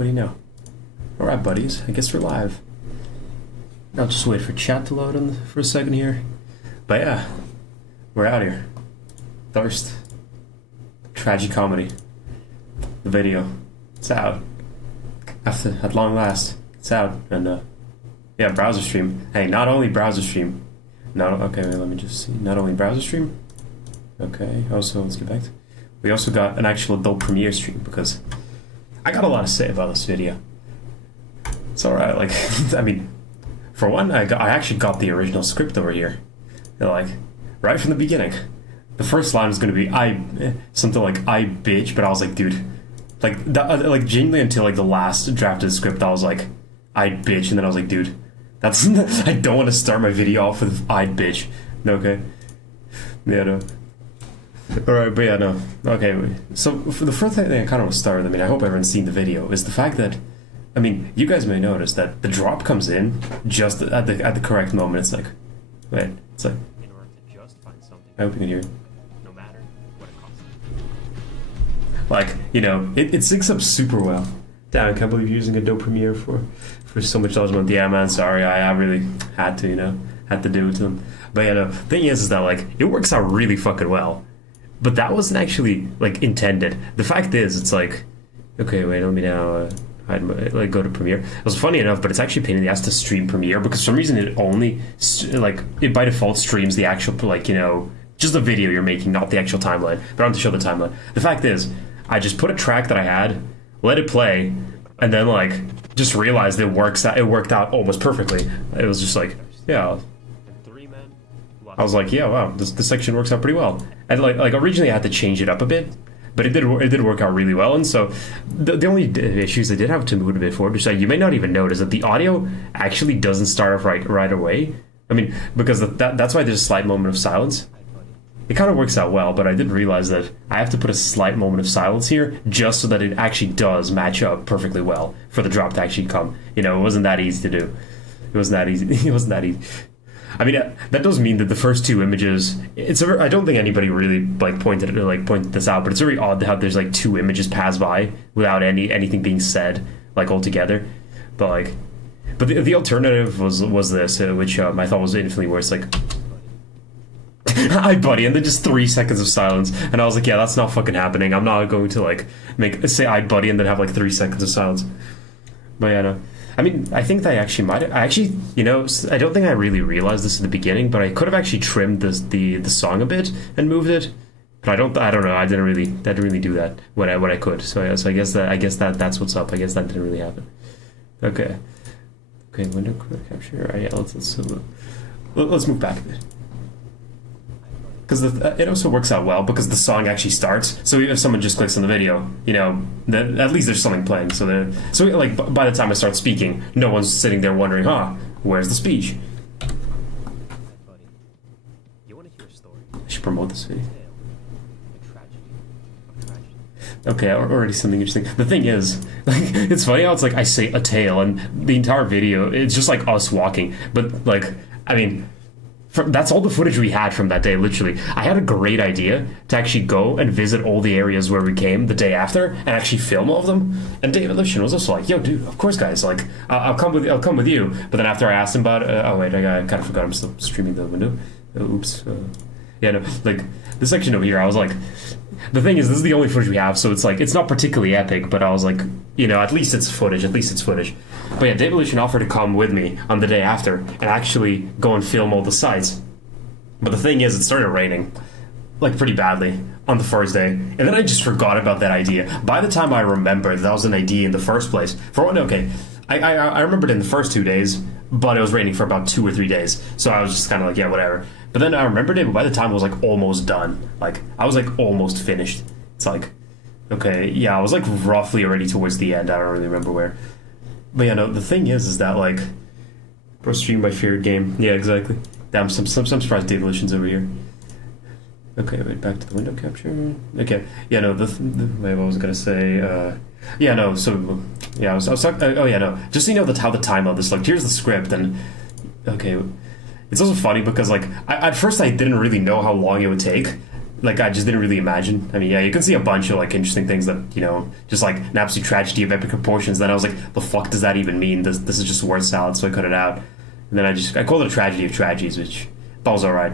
What do you know? Alright, buddies. I guess we're live. I'll just wait for chat to load in for a second here. But yeah, we're out here. Thirst. Tragicomedy. The video. It's out. At long last. It's out. And yeah, browser stream. Hey, not only browser stream. Okay, wait, let me just see. Not only browser stream. Okay, also, let's get back to... We also got an actual adult premiere stream because I got a lot to say about this video. It's alright, like, I mean, for one, I actually got the original script over here. Like, right from the beginning. The first line was going to be, something like, I bitch, but I was like, dude, like, like, genuinely until, like, the last draft of the script, I was like, I bitch, and then I was like, dude, that's, I don't want to start my video off with I bitch. No, okay. Yeah, no. Alright, but yeah, no. Okay, so for the first thing I kind of want to start with, I mean, I hope everyone's seen the video, is the fact that, I mean, you guys may notice that the drop comes in just at the correct moment. It's like, wait, it's like, in order to just find something, I hope you can hear it. No matter what it costs. Like, you know, it syncs up super well. Damn, I can't believe you're using Adobe Premiere for so much knowledge. Yeah, man, sorry, I really had to, you know, had to do it to them. But yeah, no, the thing is that, like, it works out really fucking well. But that wasn't actually, like, intended. The fact is, it's like, okay, wait, let me now, like, go to Premiere. It was funny enough, but it's actually a pain in the ass to stream Premiere because for some reason it only, like, it by default streams the actual, like, you know, just the video you're making, not the actual timeline. But I don't have to show the timeline. The fact is, I just put a track that I had, let it play, and then, like, just realized it worked out almost perfectly. It was just like, yeah. I was like, yeah, wow, this section works out pretty well. And like originally I had to change it up a bit, but it did work out really well. And so the only issues I did have to move it a bit forward, which you may not even notice, that the audio actually doesn't start off right away. I mean, because that's why there's a slight moment of silence. It kind of works out well, but I did realize that I have to put a slight moment of silence here just so that it actually does match up perfectly well for the drop to actually come. You know, it wasn't that easy to do. It wasn't that easy. It wasn't that easy. I mean, that does mean that the first two images, I don't think anybody really pointed this out, but it's very odd how there's like two images pass by without anything being said, like, altogether. But the alternative was this, which I thought was infinitely worse. Like, hi buddy, and then just 3 seconds of silence, and I was like, yeah, that's not fucking happening. I'm not going to like say hi buddy and then have like 3 seconds of silence. But yeah, no. I mean, I think that I actually, you know, I don't think I really realized this in the beginning, but I could have actually trimmed the song a bit and moved it. But I don't know. I didn't really do that when I could. So yeah, so I guess that's what's up. I guess that didn't really happen. Okay, window capture. All right, yeah, let's move back a bit. Because it also works out well because the song actually starts. So if someone just clicks on the video, you know, at least there's something playing. So like by the time I start speaking, no one's sitting there wondering, where's the speech? Buddy, you want to hear a story? I should promote this video. Okay, already something interesting. The thing is, like, it's funny how it's like I say a tale, and the entire video, it's just like us walking. But like, I mean, that's all the footage we had from that day, literally. I had a great idea to actually go and visit all the areas where we came the day after and actually film all of them. And David Lifshin was also like, yo, dude, of course, guys, like, I'll come with you. But then after I asked him about it, oh, wait, I kind of forgot I'm still streaming the window. Oops. Yeah, no, like, this section over here, I was like, the thing is, this is the only footage we have, so it's like, it's not particularly epic, but I was like, you know, at least it's footage. But yeah, David Lucien offered to come with me on the day after and actually go and film all the sites. But the thing is, it started raining, like, pretty badly on the first day. And then I just forgot about that idea. By the time I remembered that was an idea in the first place, for one, okay, I remembered in the first 2 days, but it was raining for about 2 or 3 days. So I was just kind of like, yeah, whatever. But then I remembered it, but by the time I was like almost done. Like, I was like almost finished. It's like, okay, yeah, I was like roughly already towards the end. I don't really remember where. But yeah, no, the thing is that like, bro, stream my favorite game. Yeah, exactly. Damn, I'm surprised Dave Lucian's over here. Okay, wait, back to the window capture. Okay, yeah, no, wait, what was I gonna say? Yeah, no, so, yeah, I was talking, oh yeah, no, just so you know how the time of this looked. Here's the script, and, okay, it's also funny because, like, at first I didn't really know how long it would take, like I just didn't really imagine. I mean, yeah, you can see a bunch of like interesting things that, you know, just like an absolute tragedy of epic proportions. Then I was like, the fuck does that even mean? This is just word salad, so I cut it out. And then I called it a tragedy of tragedies, which I thought was alright.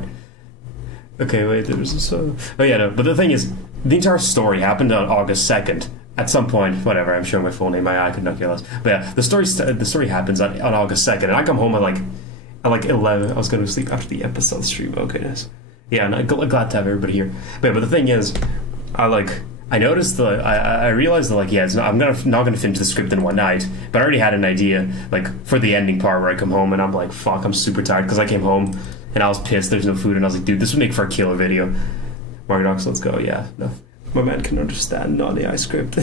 Okay, wait, there was this. Oh yeah, no. But the thing is, the entire story happened on August 2nd. At some point, whatever. I'm showing my full name. I could not care less. But yeah, the story happens on August 2nd, and I come home at like 11. I was going to sleep after the episode stream. Okay, nice. Yeah, and I'm glad to have everybody here. But the thing is, I noticed I realized that I'm not gonna finish the script in one night, but I already had an idea like for the ending part where I come home and I'm like, fuck, I'm super tired because I came home and I was pissed. There's no food, and I was like, dude, this would make for a killer video. Margodox, let's go. Yeah, no. My man can understand non-AI script.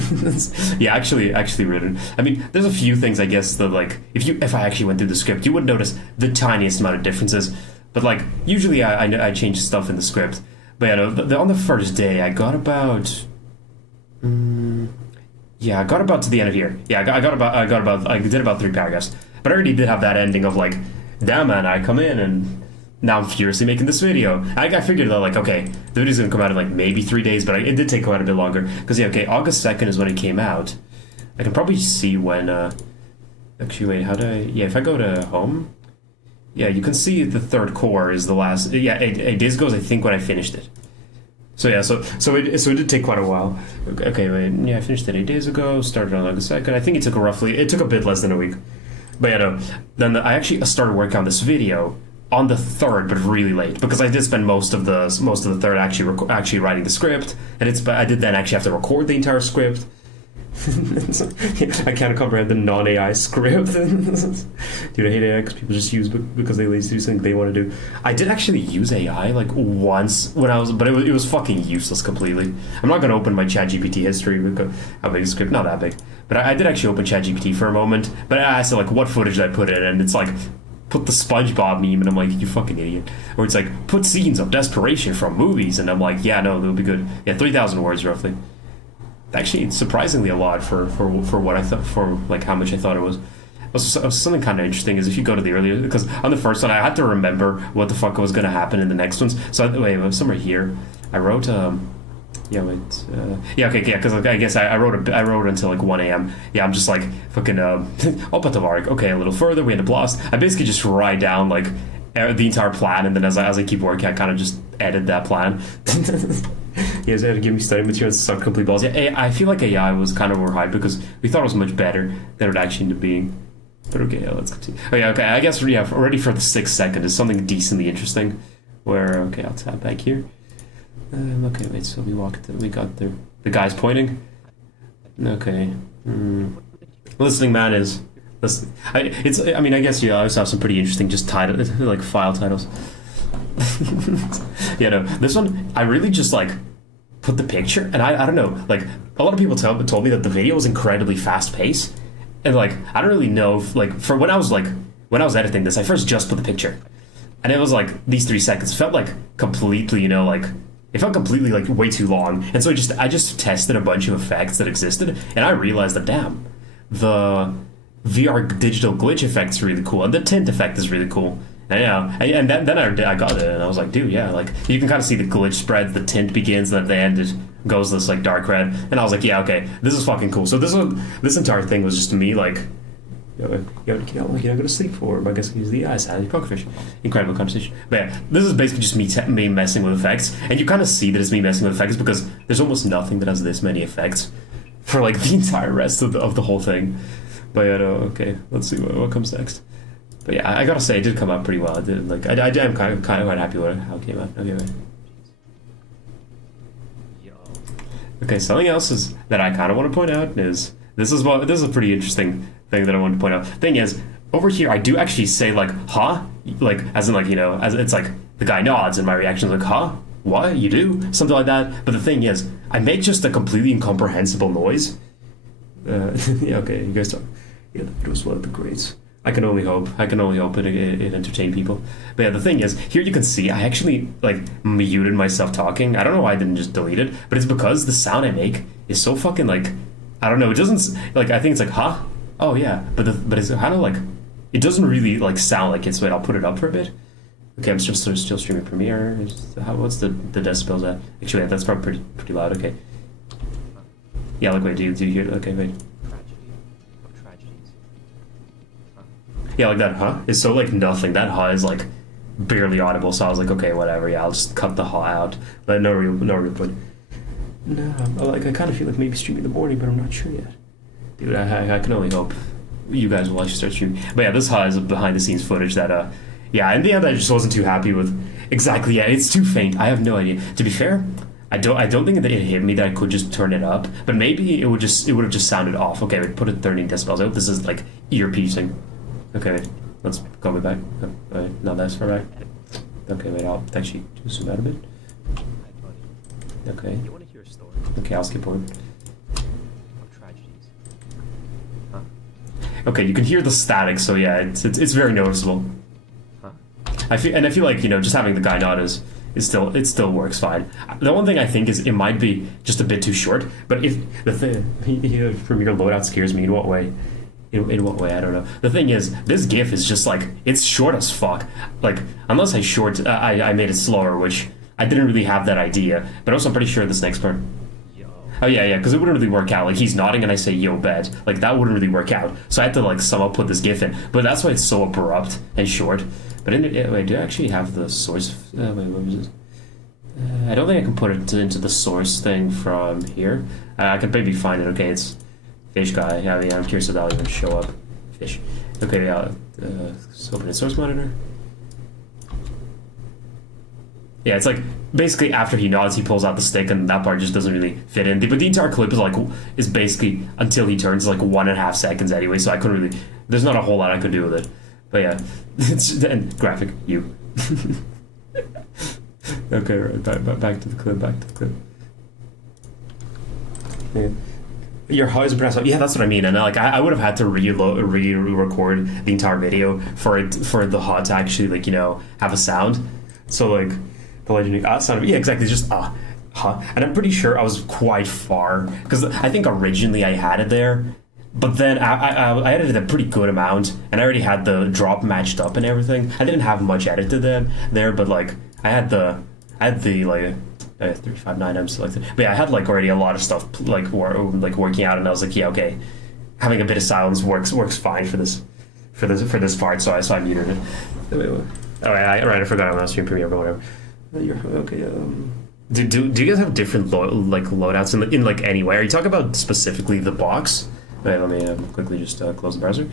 Yeah, actually written. I mean, there's a few things I guess that like if I actually went through the script, you would notice the tiniest amount of differences. But like usually I change stuff in the script. But yeah, no, on the first day I got about I got about to the end of here. Yeah, I did about 3 paragraphs. But I already did have that ending of like, damn man, I come in and now I'm furiously making this video. I figured that like, okay, the video's gonna come out in like maybe 3 days, but it did take quite a bit longer. Because yeah, okay, August 2nd is when it came out. I can probably see when actually wait, how do I if I go to home? Yeah, you can see the third core is the last. Yeah, 8 days ago is I think when I finished it. So yeah, so it did take quite a while. Okay, wait, yeah, I finished it 8 days ago. Started on August 2nd. I think it took a bit less than a week. But yeah, no. Then I actually started working on this video on the 3rd, but really late because I did spend most of the 3rd actually writing the script, and I did then actually have to record the entire script. I can't comprehend the non-AI script. Dude, I hate AI because people just use because they lazy to do something they want to do. I did actually use AI like once when I was, but it was fucking useless completely. I'm not gonna open my ChatGPT history because how big is the script? Not that big, but I did actually open ChatGPT for a moment. But I asked it like what footage did I put in, and it's like put the SpongeBob meme, and I'm like, you fucking idiot. Or it's like put scenes of desperation from movies, and I'm like, yeah, no, that'll be good. Yeah, 3,000 words roughly. Actually, surprisingly a lot for what I thought, for like how much I thought it was. Something kind of interesting is if you go to the earlier, because on the first one I had to remember what the fuck was going to happen in the next ones. So wait, somewhere here I wrote because I guess I wrote until like 1 a.m. Yeah, I'm just like fucking Opatovarik. Okay, a little further, we end up lost. I basically just write down like the entire plan, and then as I keep working, I kind of just edit that plan. He had to give me study materials to start complete balls. Yeah, I feel like AI was kind of overhyped because we thought it was much better than it actually ended up being. But okay, let's continue. Oh yeah, okay, I guess ready for the 6th second is something decently interesting. Where okay, I'll tap back here. Okay, wait. So we got the guy's pointing. Okay. Listening man is listening. I mean, I guess you also have some pretty interesting just title like file titles. Yeah, no, this one I really just like put the picture, and I don't know, like a lot of people told me that the video was incredibly fast paced, and like I don't really know if, like for when I was editing this, I first just put the picture, and it was like these 3 seconds felt like completely, you know, like it felt completely like way too long, and so I just tested a bunch of effects that existed, and I realized that damn, the VR digital glitch effect's really cool, and the tint effect is really cool. And yeah, and then I got it, and I was like, dude, yeah, like you can kind of see the glitch spreads, the tint begins, and at the end it goes this like dark red, and I was like, yeah, okay, this is fucking cool. So this entire thing was just me like, you're not going to sleep for, I guess I can use the eye salad, pokerfish. Incredible conversation. But yeah, this is basically just me messing with effects, and you kind of see that it's me messing with effects because there's almost nothing that has this many effects for like the entire rest of the whole thing. But yeah, no, okay, let's see what comes next. But yeah, I gotta say, it did come out pretty well. It did, like, I'm kind of quite happy with how it came out. Okay, wait. Okay, something else is that I kind of want to point out is this is a pretty interesting thing that I want to point out. Thing is, over here I do actually say like, huh, like as in like, you know, as it's like the guy nods and my reaction is like, huh, what you do, something like that. But the thing is, I make just a completely incomprehensible noise. Yeah, okay, you guys talk. Yeah, it was one of the greats. I can only hope it entertained people. But yeah, the thing is, here you can see I actually like muted myself talking. I don't know why I didn't just delete it, but it's because the sound I make is so fucking like, I don't know. It doesn't like, I think it's like, huh? Oh yeah, but it's kind of like, it doesn't really like sound like it. So wait, I'll put it up for a bit. Okay, I'm still streaming Premiere. What's the decibels at? Actually, that's probably pretty loud. Okay. Yeah, like wait, do you hear? Okay, wait. Tragedies. Huh. Yeah, like that, huh? It's so like nothing. That huh is like barely audible. So I was like, okay, whatever. Yeah, I'll just cut the huh out. But no real point. No, like I kind of feel like maybe streaming in the morning, but I'm not sure yet. Dude, I can only hope you guys will actually start streaming. But yeah, this huh is behind the scenes footage that yeah, in the end I just wasn't too happy with. Exactly, yeah, it's too faint. I have no idea. To be fair, I don't think that it hit me that I could just turn it up, but maybe it would have just sounded off. Okay, wait, put it 13 decibels. I hope this is like ear piercing. Okay, wait, let's go back. Oh, wait, not that far back. Okay, wait, I'll actually zoom out a bit. Hi, buddy. Okay. You want to hear a story? Okay, I'll skip on. Of tragedies. Huh? Okay, you can hear the static, so yeah, it's very noticeable. Huh? I feel like, you know, just having the guy nod is it still works fine. The one thing I think is it might be just a bit too short, but if the thing from your loadout scares me, in what way? In what way? I don't know. The thing is, this GIF is just like, it's short as fuck. Like, unless I made it slower, which I didn't really have that idea, but also I'm pretty sure this next part. Yo. Oh yeah, because it wouldn't really work out. Like, he's nodding and I say, yo, bet. Like, that wouldn't really work out. So I had to, like, somehow put this GIF in. But that's why it's so abrupt and short. But wait, do I actually have the source? Wait, what was this? I don't think I can put it into the source thing from here. I can maybe find it. Okay, it's fish guy. I mean, I'm curious if that'll even show up. Fish. Okay, yeah. Let's open the source monitor. Yeah, it's like basically after he nods, he pulls out the stick, and that part just doesn't really fit in. But the entire clip is basically until he turns like 1.5 seconds anyway. So I couldn't really. There's not a whole lot I could do with it. But yeah, and graphic you. Okay, right, back to the clip. Yeah. Your how is pressed up? Yeah, that's what I mean. And like I would have had to re-record the entire video for the HUD to actually, like, you know, have a sound. So like the legendary sound. Yeah, exactly. Just and I'm pretty sure I was quite far because I think originally I had it there. But then I edited a pretty good amount, and I already had the drop matched up and everything. I didn't have much edited there, but like I had the like 359M selected. But yeah, I had like already a lot of stuff like working out, and I was like, yeah, okay, having a bit of silence works fine for this part. So I muted it. Oh, I forgot I'm on stream Premiere, but whatever. You're okay. Do you guys have different loadouts in like any way? Are you talking about specifically the box? Wait, let me quickly just close the browser.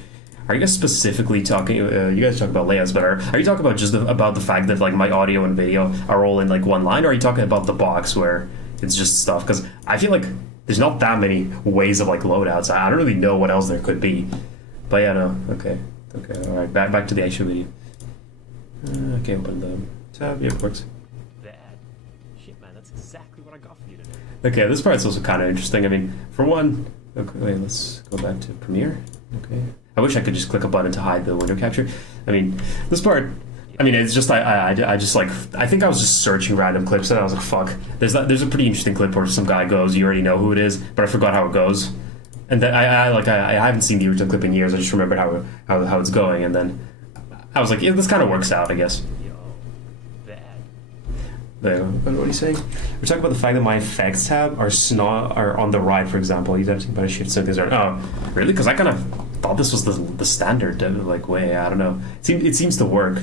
Are you guys specifically talking? You guys talk about layouts, but are you talking about just about the fact that like my audio and video are all in like one line, or are you talking about the box where it's just stuff? Because I feel like there's not that many ways of like loadouts. I don't really know what else there could be. But yeah, no. Okay. All right. Back to the actual video. Okay, open the tab. Yeah, it works. Bad. Shit, man, that's exactly what I got for you today. Okay, this part's also kind of interesting. I mean, for one. Okay, wait, let's go back to Premiere. Okay. I wish I could just click a button to hide the window capture. I mean, this part, I mean, it's just, I just like, I think I was just searching random clips and I was like, fuck. There's a pretty interesting clip where some guy goes, you already know who it is, but I forgot how it goes. And then I haven't seen the original clip in years. I just remembered how it's going. And then I was like, yeah, this kind of works out, I guess. Yo, bad. What are you saying? We're talking about the fact that my effects tab are on the right, for example. He's actually about to shift so these are. Oh, really? Because I kind of thought this was the standard like way. I don't know. It seems to work.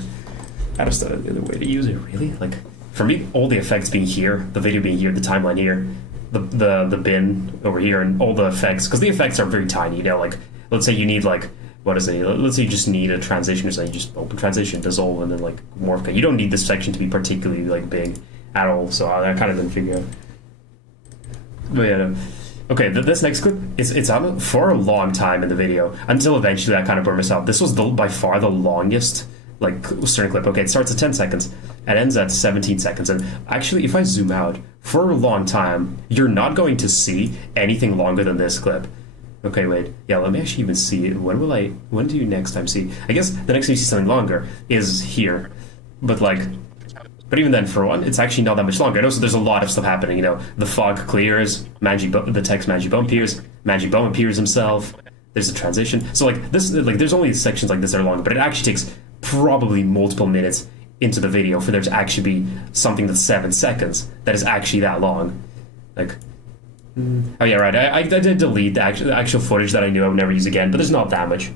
I just thought the other way to use it. Really? Like for me, all the effects being here, the video being here, the timeline here, the bin over here, and all the effects. Because the effects are very tiny. You know, like let's say you need like. What is it? Let's say you just need a transition or something. You just open transition, dissolve, and then like morph. You don't need this section to be particularly like big at all. So I kind of didn't figure out. But yeah, no. Okay. This next clip it's on for a long time in the video until eventually I kind of burned myself. This was by far the longest like certain clip. Okay, it starts at 10 seconds and ends at 17 seconds. And actually, if I zoom out for a long time, you're not going to see anything longer than this clip. Okay, wait. Yeah, let me actually even see it. When do you next time see? I guess the next time you see something longer is here. But but even then, for one, it's actually not that much longer. And also, there's a lot of stuff happening. You know, the fog clears, the text Magic Bone appears, Magic Bone appears himself. There's a transition. So there's only sections like this that are long, but it actually takes probably multiple minutes into the video for there to actually be something that's 7 seconds that is actually that long. Like, oh yeah, right. I did delete the actual footage that I knew I would never use again, but there's not that much.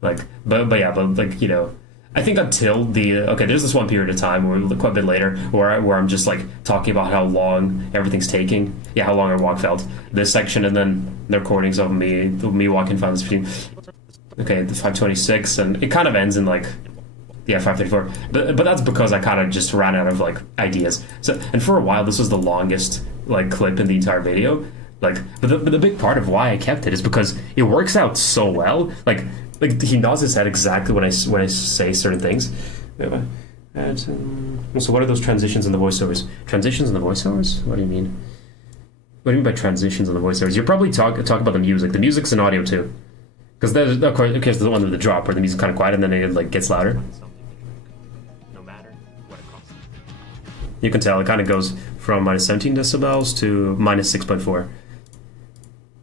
Like, but like, you know, I think until there's this one period of time where quite a bit later where I'm just like talking about how long everything's taking, how long our walk felt. This section and then the recordings of me walking 5:15. Okay, the 5:26, and it kind of ends in like 5:34. But that's because I kind of just ran out of like ideas. So and for a while this was the longest like clip in the entire video. Like, but the big part of why I kept it is because it works out so well. Like he nods his head exactly when I say certain things. So what are those transitions in the voiceovers? Transitions in the voiceovers? What do you mean? What do you mean by transitions in the voiceovers? You're probably talking about the music. The music's in audio too, because there's of course the one with the drop where the music's kind of quiet and then it like gets louder. No matter what it costs. You can tell it kind of goes from minus 17 decibels to minus 6.4.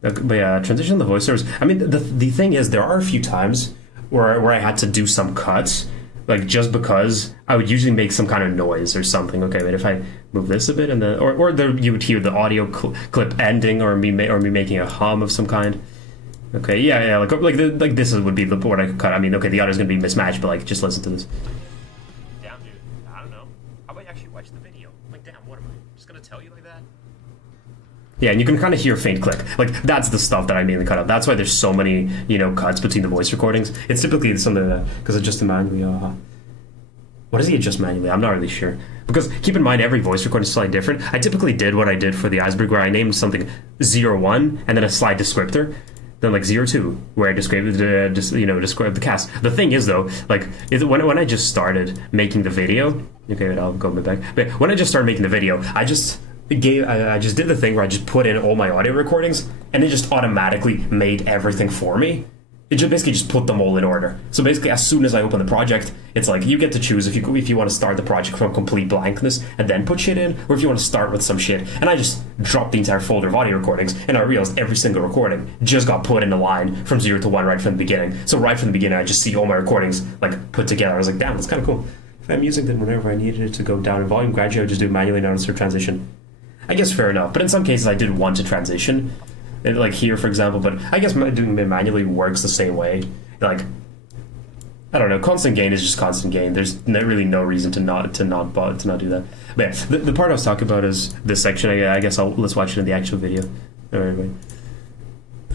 But yeah, transition in the voiceovers. I mean, the thing is, there are a few times where I had to do some cuts, like just because I would usually make some kind of noise or something. Okay, but if I move this a bit, and then you would hear the audio clip ending, or me making a hum of some kind. Okay, yeah, like this would be the part I could cut. I mean, okay, the audio's gonna be mismatched, but like just listen to this. Damn, dude, I don't know. How about you actually watch the video? Like, damn, what am I just gonna tell you like that? Yeah, and you can kind of hear faint click. Like, that's the stuff that I mainly cut out. That's why there's so many, cuts between the voice recordings. It's typically something that, because adjust manually, what does he adjust manually? I'm not really sure. Because keep in mind, every voice recording is slightly different. I typically did what I did for the iceberg, where I named something 01 and then a slide descriptor. Then like 02, where I describe the cast. The thing is though, like when I just started making the video, okay, I'll go back. But when I just started making the video, I just did the thing where I just put in all my audio recordings, and it just automatically made everything for me. It just basically just put them all in order. So basically, as soon as I open the project, it's like you get to choose if you want to start the project from complete blankness and then put shit in, or if you want to start with some shit. And I just dropped the entire folder of audio recordings, and I realized every single recording just got put in a line from 0 to 1 right from the beginning. So right from the beginning, I just see all my recordings like put together. I was like, damn, that's kind of cool. If I'm using them whenever I needed it to go down in volume, gradually I would just do manually notice or transition. I guess fair enough, but in some cases I did want to transition, like here for example. But I guess doing it manually works the same way. Like, I don't know, constant gain is just constant gain. There's really no reason to not do that. But yeah, the part I was talking about is this section. I guess let's watch it in the actual video. All right, wait.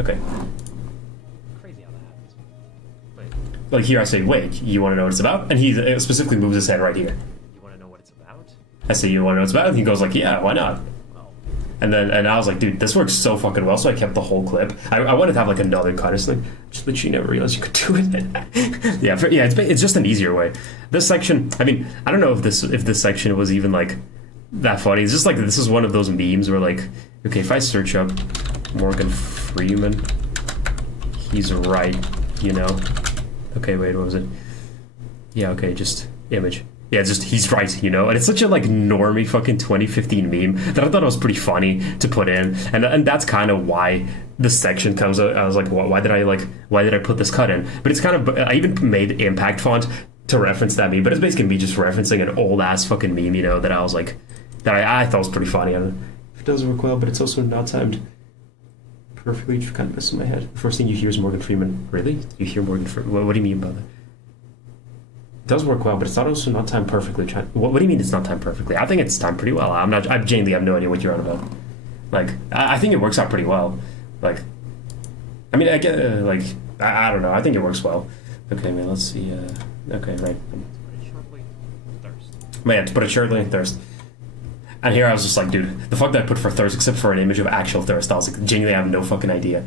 Okay. Crazy how that happens. Wait, Like here I say, wait, you want to know what it's about? And he specifically moves his head right here. you want to know what it's about? I say, you want to know what it's about? And he goes like, yeah, why not? Well, And I was like, dude, this works so fucking well. So I kept the whole clip. I wanted to have like another cut. It's like, just that you never realized you could do it. yeah, it's just an easier way. This section, I mean, I don't know if this section was even like that funny. It's just like, this is one of those memes where like, okay, if I search up Morgan Freeman, he's right, Okay, wait, what was it? Yeah, okay, just image. Yeah, just he's right, and it's such a like normie fucking 2015 meme that I thought it was pretty funny to put in, and that's kind of why this section comes out. I was like, why did I put this cut in? But it's kind of, I even made impact font to reference that meme, but it's basically me just referencing an old ass fucking meme, that I was like, that I thought was pretty funny. I don't know if it does work well, but it's also not timed perfectly. It kind of messes in my head. The first thing you hear is Morgan Freeman. Really? You hear Morgan Freeman? What do you mean by that? It does work well, but it's also not timed perfectly. What do you mean it's not timed perfectly? I think it's timed pretty well. I genuinely have no idea what you're on about. Like, I think it works out pretty well. Like, I mean, I get, I don't know. I think it works well. Okay, man, let's see. Okay, right. shortly, thirst. Man, to put it shortly, thirst. And here I was just like, dude, the fuck did I put for thirst except for an image of actual thirst? I was like, genuinely, I have no fucking idea.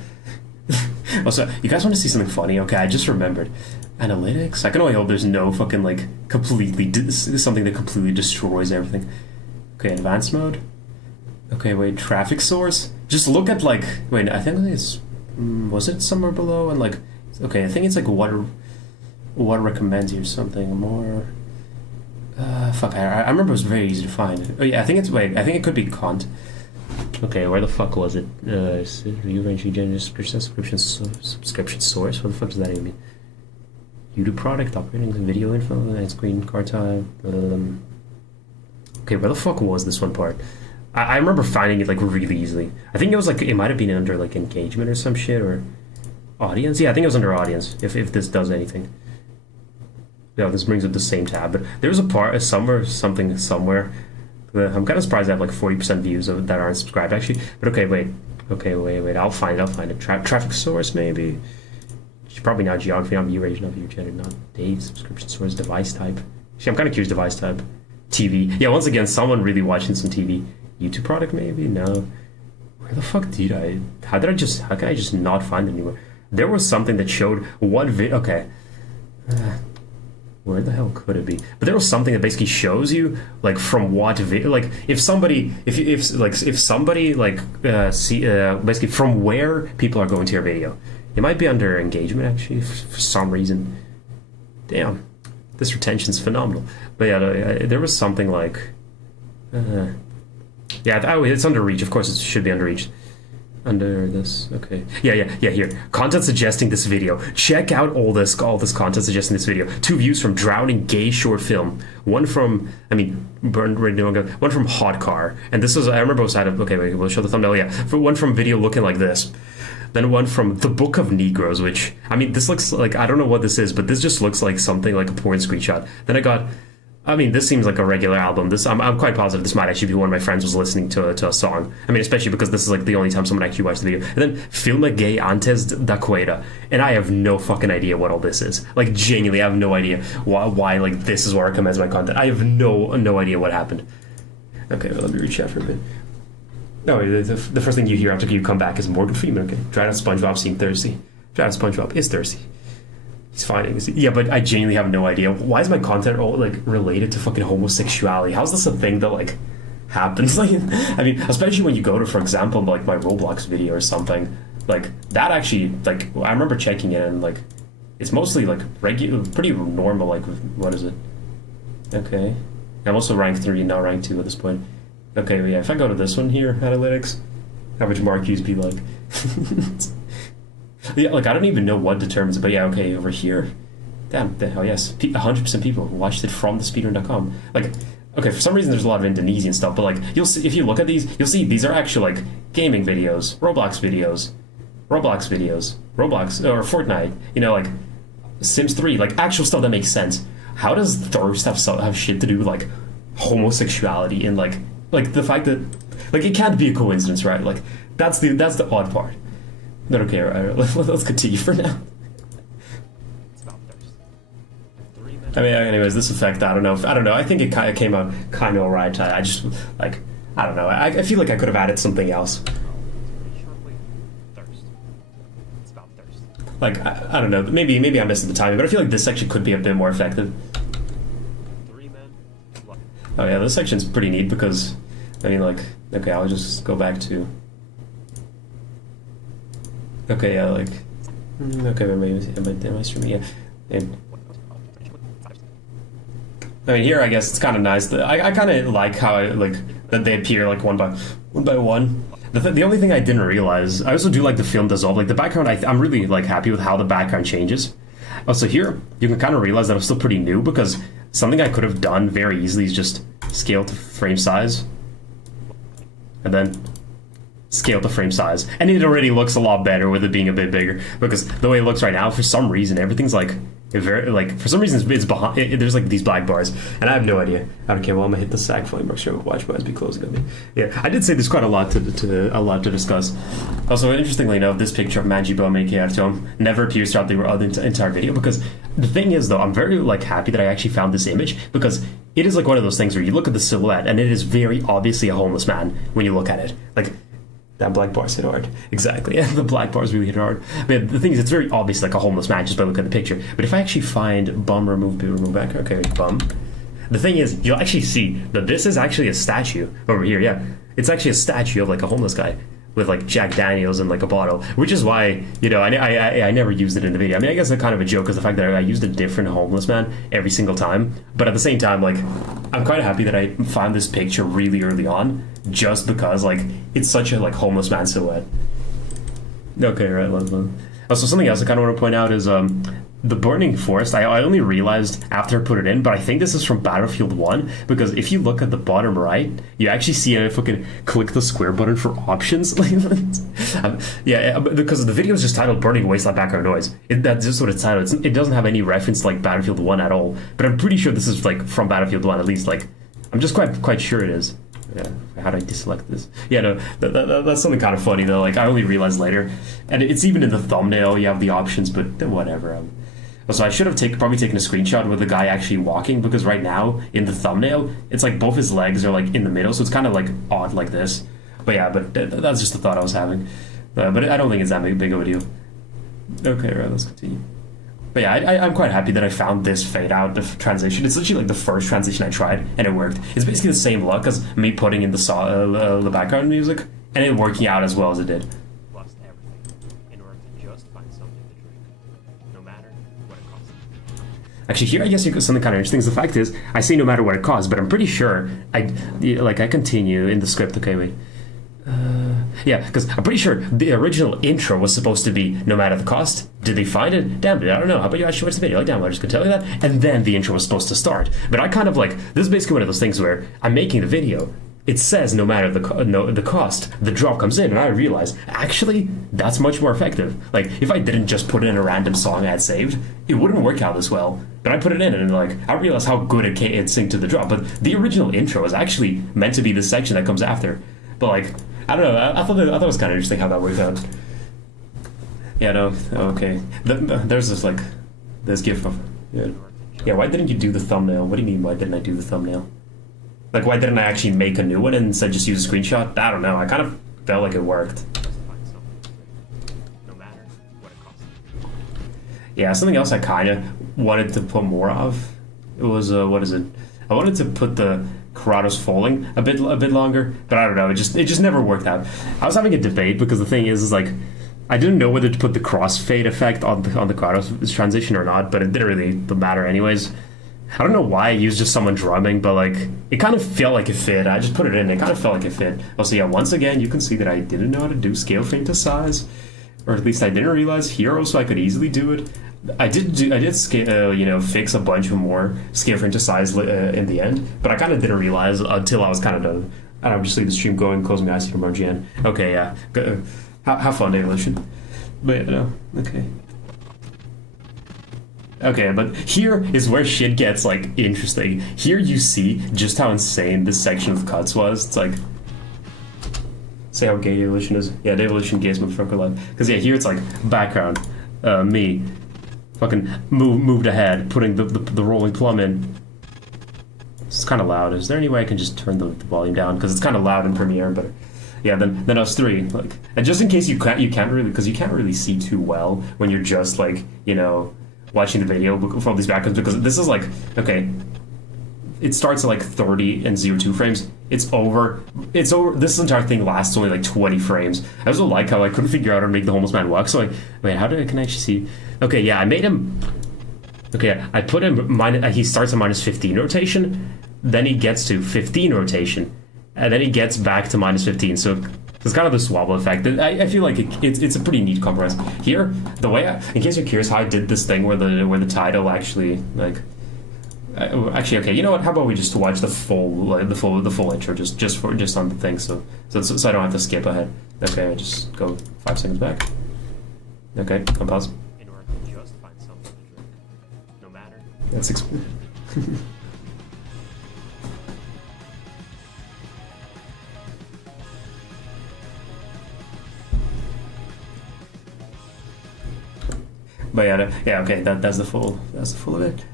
Also, you guys want to see something funny? Okay, I just remembered. Analytics? I can only hope there's no fucking, like, something that completely destroys everything. Okay, advanced mode. Okay, wait, traffic source? Just look at, like, wait, I think it's, was it somewhere below? And, like, okay, I think it's, like, what recommends you something more. Fuck, I remember it was very easy to find. Oh, yeah, I think it could be cont. Okay, where the fuck was it? Review range, subscription source? What the fuck does that even mean? YouTube product, operating video info, and screen card type. Okay, where the fuck was this one part? I remember finding it like really easily. I think it was like, it might have been under like engagement or some shit, or audience. Yeah, I think it was under audience, if this does anything. Yeah, this brings up the same tab, but there's a part somewhere. I'm kind of surprised I have like 40% views of that aren't subscribed actually. But okay, wait. I'll find it. Traffic source maybe. Probably not geography, not view range, not view gender, not date, subscription source, device type. Actually, I'm kind of curious device type. TV. Yeah, once again, someone really watching some TV. YouTube product maybe? No. Where the fuck did I? How can I just not find it anywhere? There was something that showed what okay. Where the hell could it be? But there was something that basically shows you like from what like if somebody basically from where people are going to your video. It might be under engagement actually for some reason. Damn, this retention's phenomenal. But yeah, there was something like it's under reach. Of course, it should be under reach. Under this, okay. Yeah, here. Content suggesting this video. Check out all this content suggesting this video. 2 views from Drowning Gay short film. One from Hot Car. And this was, I remember it was okay, wait, we'll show the thumbnail, yeah. One from video looking like this. Then one from The Book of Negroes, which, I mean, this looks like, I don't know what this is, but this just looks like something like a porn screenshot. Then this seems like a regular album. I'm quite positive this might actually be one of my friends was listening to a song. I mean, especially because this is like the only time someone actually watched the video. And then Filma Gay Antes da Cueta. And I have no fucking idea what all this is. Like, genuinely, I have no idea why like, this is where I recommends my content. I have no idea what happened. Okay, well, let me reach out for a bit. No, the first thing you hear after you come back is Morgan Freeman. Okay, Dried Out SpongeBob seemed thirsty. Dried Out SpongeBob is thirsty. He's fine. Yeah, but I genuinely have no idea. Why is my content all like related to fucking homosexuality? How's this a thing that like happens? Like, I mean, especially when you go to, for example, like my Roblox video or something, like that actually, like I remember checking in and like it's mostly like regular, pretty normal. Like, what is it? Okay, I'm also rank 3, not rank 2 at this point. Okay, well, yeah. If I go to this one here, analytics, average mark use be like. Yeah, like I don't even know what determines it, but yeah, okay, over here, damn, oh yes, 100% people watched it from thespeedrun.com. Like, okay, for some reason there's a lot of Indonesian stuff, but like you'll see if you look at these, you'll see these are actually like gaming videos, Roblox or Fortnite, you know, like Sims 3, like actual stuff that makes sense. How does thirst have shit to do with like homosexuality and like the fact that like it can't be a coincidence, right? Like that's the odd part. But okay, right, let's continue for now. I mean, anyways, this effect, I don't know. I think it kind of came out kind of alright. I just, like, I don't know. I feel like I could have added something else. Like, I don't know. Maybe I missed the timing, but I feel like this section could be a bit more effective. Oh yeah, this section's pretty neat because, I mean, like, okay, I'll just go back to... Okay, yeah, like... Okay, maybe am I streaming? Yeah. And, I mean, here I guess it's kind of nice. I kind of like how that they appear like one by one. The only thing I didn't realize, I also do like the film dissolve. Like the background, I'm really like happy with how the background changes. Also here, you can kind of realize that I'm still pretty new because something I could have done very easily is just scale to frame size, and then scale to frame size, and it already looks a lot better with it being a bit bigger. Because the way it looks right now, for some reason, everything's like for some reason it's behind. There's like these black bars, and I have no idea. I don't care. Well, I'm gonna hit the sag flame bar. Sure, watch my eyes be closing on me. Yeah, I did say there's quite a lot to discuss. Also, interestingly enough, this picture of Manjibo making out to him never appears throughout the entire video. Because the thing is, though, I'm very like happy that I actually found this image because it is like one of those things where you look at the silhouette and it is very obviously a homeless man when you look at it. Like. That black bars hit hard. Exactly. Yeah, the black bars really hit hard. But the thing is, it's very obvious like a homeless man just by looking at the picture. But if I actually find bum, remove back. Okay, bum. The thing is, you'll actually see that this is actually a statue over here. Yeah, it's actually a statue of like a homeless guy with like Jack Daniels and like a bottle, which is why, you know, I never used it in the video. I mean, I guess it's kind of a joke is the fact that I used a different homeless man every single time. But at the same time, like, I'm quite happy that I found this picture really early on, just because like it's such a like homeless man silhouette. Okay, right. Also, something else I kind of want to point out is the burning forest, I only realized after I put it in, but I think this is from Battlefield 1, because if you look at the bottom right, you actually see if I can click the square button for options. Yeah, because the video is just titled Burning Wasteland Background Noise. That's just what it's titled. It doesn't have any reference to like Battlefield 1 at all, but I'm pretty sure this is like from Battlefield 1, at least. Like, I'm just quite sure it is. Yeah, how do I deselect this? Yeah, no, that's something kind of funny though. Like, I only realized later, and it's even in the thumbnail. You have the options, but whatever. So I should have probably taken a screenshot with the guy actually walking, because right now in the thumbnail it's like both his legs are like in the middle, so it's kind of like odd like this. But yeah, that's just the thought I was having. But I don't think it's that big of a deal. Okay, right, let's continue. But yeah, I'm quite happy that I found this fade out transition. It's literally like the first transition I tried, and it worked. It's basically the same look as me putting in the background music, and it working out as well as it did. Lost everything in order to just find something to drink, no matter what it costs. Actually, here I guess something kind of interesting is the fact is I say no matter what it costs, but I'm pretty sure I continue in the script. Okay, wait. Yeah, because I'm pretty sure the original intro was supposed to be no matter the cost. Did they find it? Damn it, I don't know. How about you actually watch the video? Like, damn, I'm just gonna tell you that. And then the intro was supposed to start. But I kind of like, this is basically one of those things where I'm making the video. It says no matter the cost, the drop comes in, and I realize actually that's much more effective. Like, if I didn't just put in a random song I had saved, it wouldn't work out as well. But I put it in, and like I realized how good it synced to the drop. But the original intro is actually meant to be the section that comes after. But like, I don't know. I thought it was kind of interesting how that worked out. Yeah, no, okay. There's this GIF of yeah. Why didn't you do the thumbnail? What do you mean? Why didn't I do the thumbnail? Like, why didn't I actually make a new one and instead just use a screenshot? I don't know. I kind of felt like it worked. No matter what it costs. Yeah, something else I kind of wanted to put more of. It was what is it? I wanted to put the Corrado's falling a bit longer, but I don't know. It just never worked out. I was having a debate because the thing is like I didn't know whether to put the crossfade effect on the Corrado's transition or not, but it didn't really matter anyways. I don't know why I used just someone drumming, but like it kind of felt like it fit. I just put it in. It kind of felt like it fit. Also, yeah, once again, you can see that I didn't know how to do scale frame to size, or at least I didn't realize hero, so I could easily do it. I did scale, fix a bunch of more scale frame to size in the end, but I kind of didn't realize until I was kind of done. I don't know, just leave the stream going, close my eyes for more GN. Okay, yeah. Have fun, Evolution. But yeah, no, okay. Okay, but here is where shit gets, like, interesting. Here you see just how insane this section of cuts was. It's like, say how gay Evolution is. Yeah, the Evolution gays motherfucker live. Because, yeah, here it's like, background, me, fucking moved ahead, putting the rolling plum in. It's kind of loud. Is there any way I can just turn the volume down? Because it's kind of loud in Premiere, but... Yeah, then us three, like, and just in case you can't really, because you can't really see too well when you're just like, watching the video from these backgrounds, because this is like, okay, it starts at like 30 and 02 frames. It's over. This entire thing lasts only like 20 frames. I also like how I couldn't figure out how to make the homeless man walk. So wait, how can I actually see? Okay, yeah, I made him. Okay, I put him he starts at minus 15 rotation, then he gets to 15 rotation. And then he gets back to minus 15, so it's kind of the swabble effect. I feel like it's a pretty neat compromise. Here, the way in case you're curious how I did this thing where the title actually like actually okay, you know what? How about we just watch the full intro just on the thing, so I don't have to skip ahead. Okay, I just go 5 seconds back. Okay, pause. In order to just find something to drink, no matter. That's But yeah, okay, that's the full of it.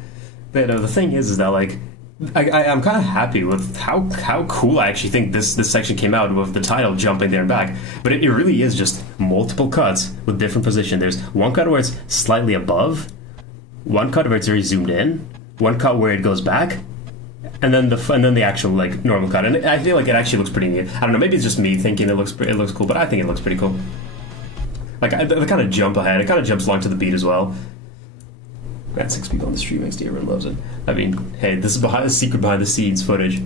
But the thing is that like I'm kind of happy with how cool I actually think this section came out with the title jumping there and back. But it really is just multiple cuts with different position. There's one cut where it's slightly above, one cut where it's very zoomed in, one cut where it goes back, and then the actual like normal cut. And I feel like it actually looks pretty neat. I don't know, maybe it's just me thinking it looks cool, but I think it looks pretty cool. Like, they kind of jump ahead. It kind of jumps along to the beat as well. Got 6 people on the stream next to everyone loves it. I mean, hey, this is secret behind the scenes footage.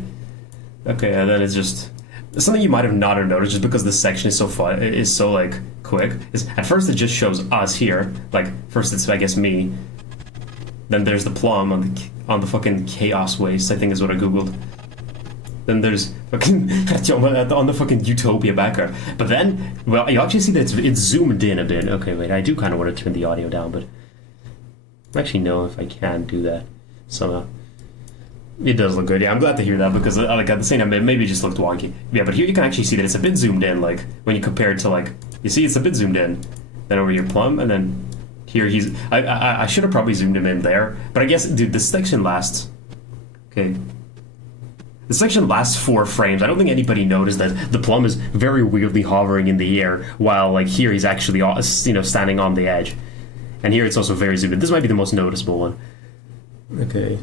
Okay, and then it's just... Something you might have not have noticed, just because this section is so fun, is so, like, quick, is at first it just shows us here. Like, first it's, I guess, me. Then there's the plum on the fucking chaos waste, I think is what I googled. Then there's fucking on the fucking utopia background. But then, well, you actually see that it's zoomed in a bit. Okay, wait, I do kind of want to turn the audio down, but I actually know if I can do that somehow. It does look good. Yeah, I'm glad to hear that because like at the same time, it maybe just looked wonky. Yeah, but here you can actually see that it's a bit zoomed in. Like when you compare it to like, you see it's a bit zoomed in. Then over your plum, and then here he's. I should have probably zoomed him in there, but I guess, dude, this section lasts. Okay. The section lasts 4 frames. I don't think anybody noticed that the plum is very weirdly hovering in the air, while like here he's actually, you know, standing on the edge, and here it's also very zoomed in. This might be the most noticeable one. Okay.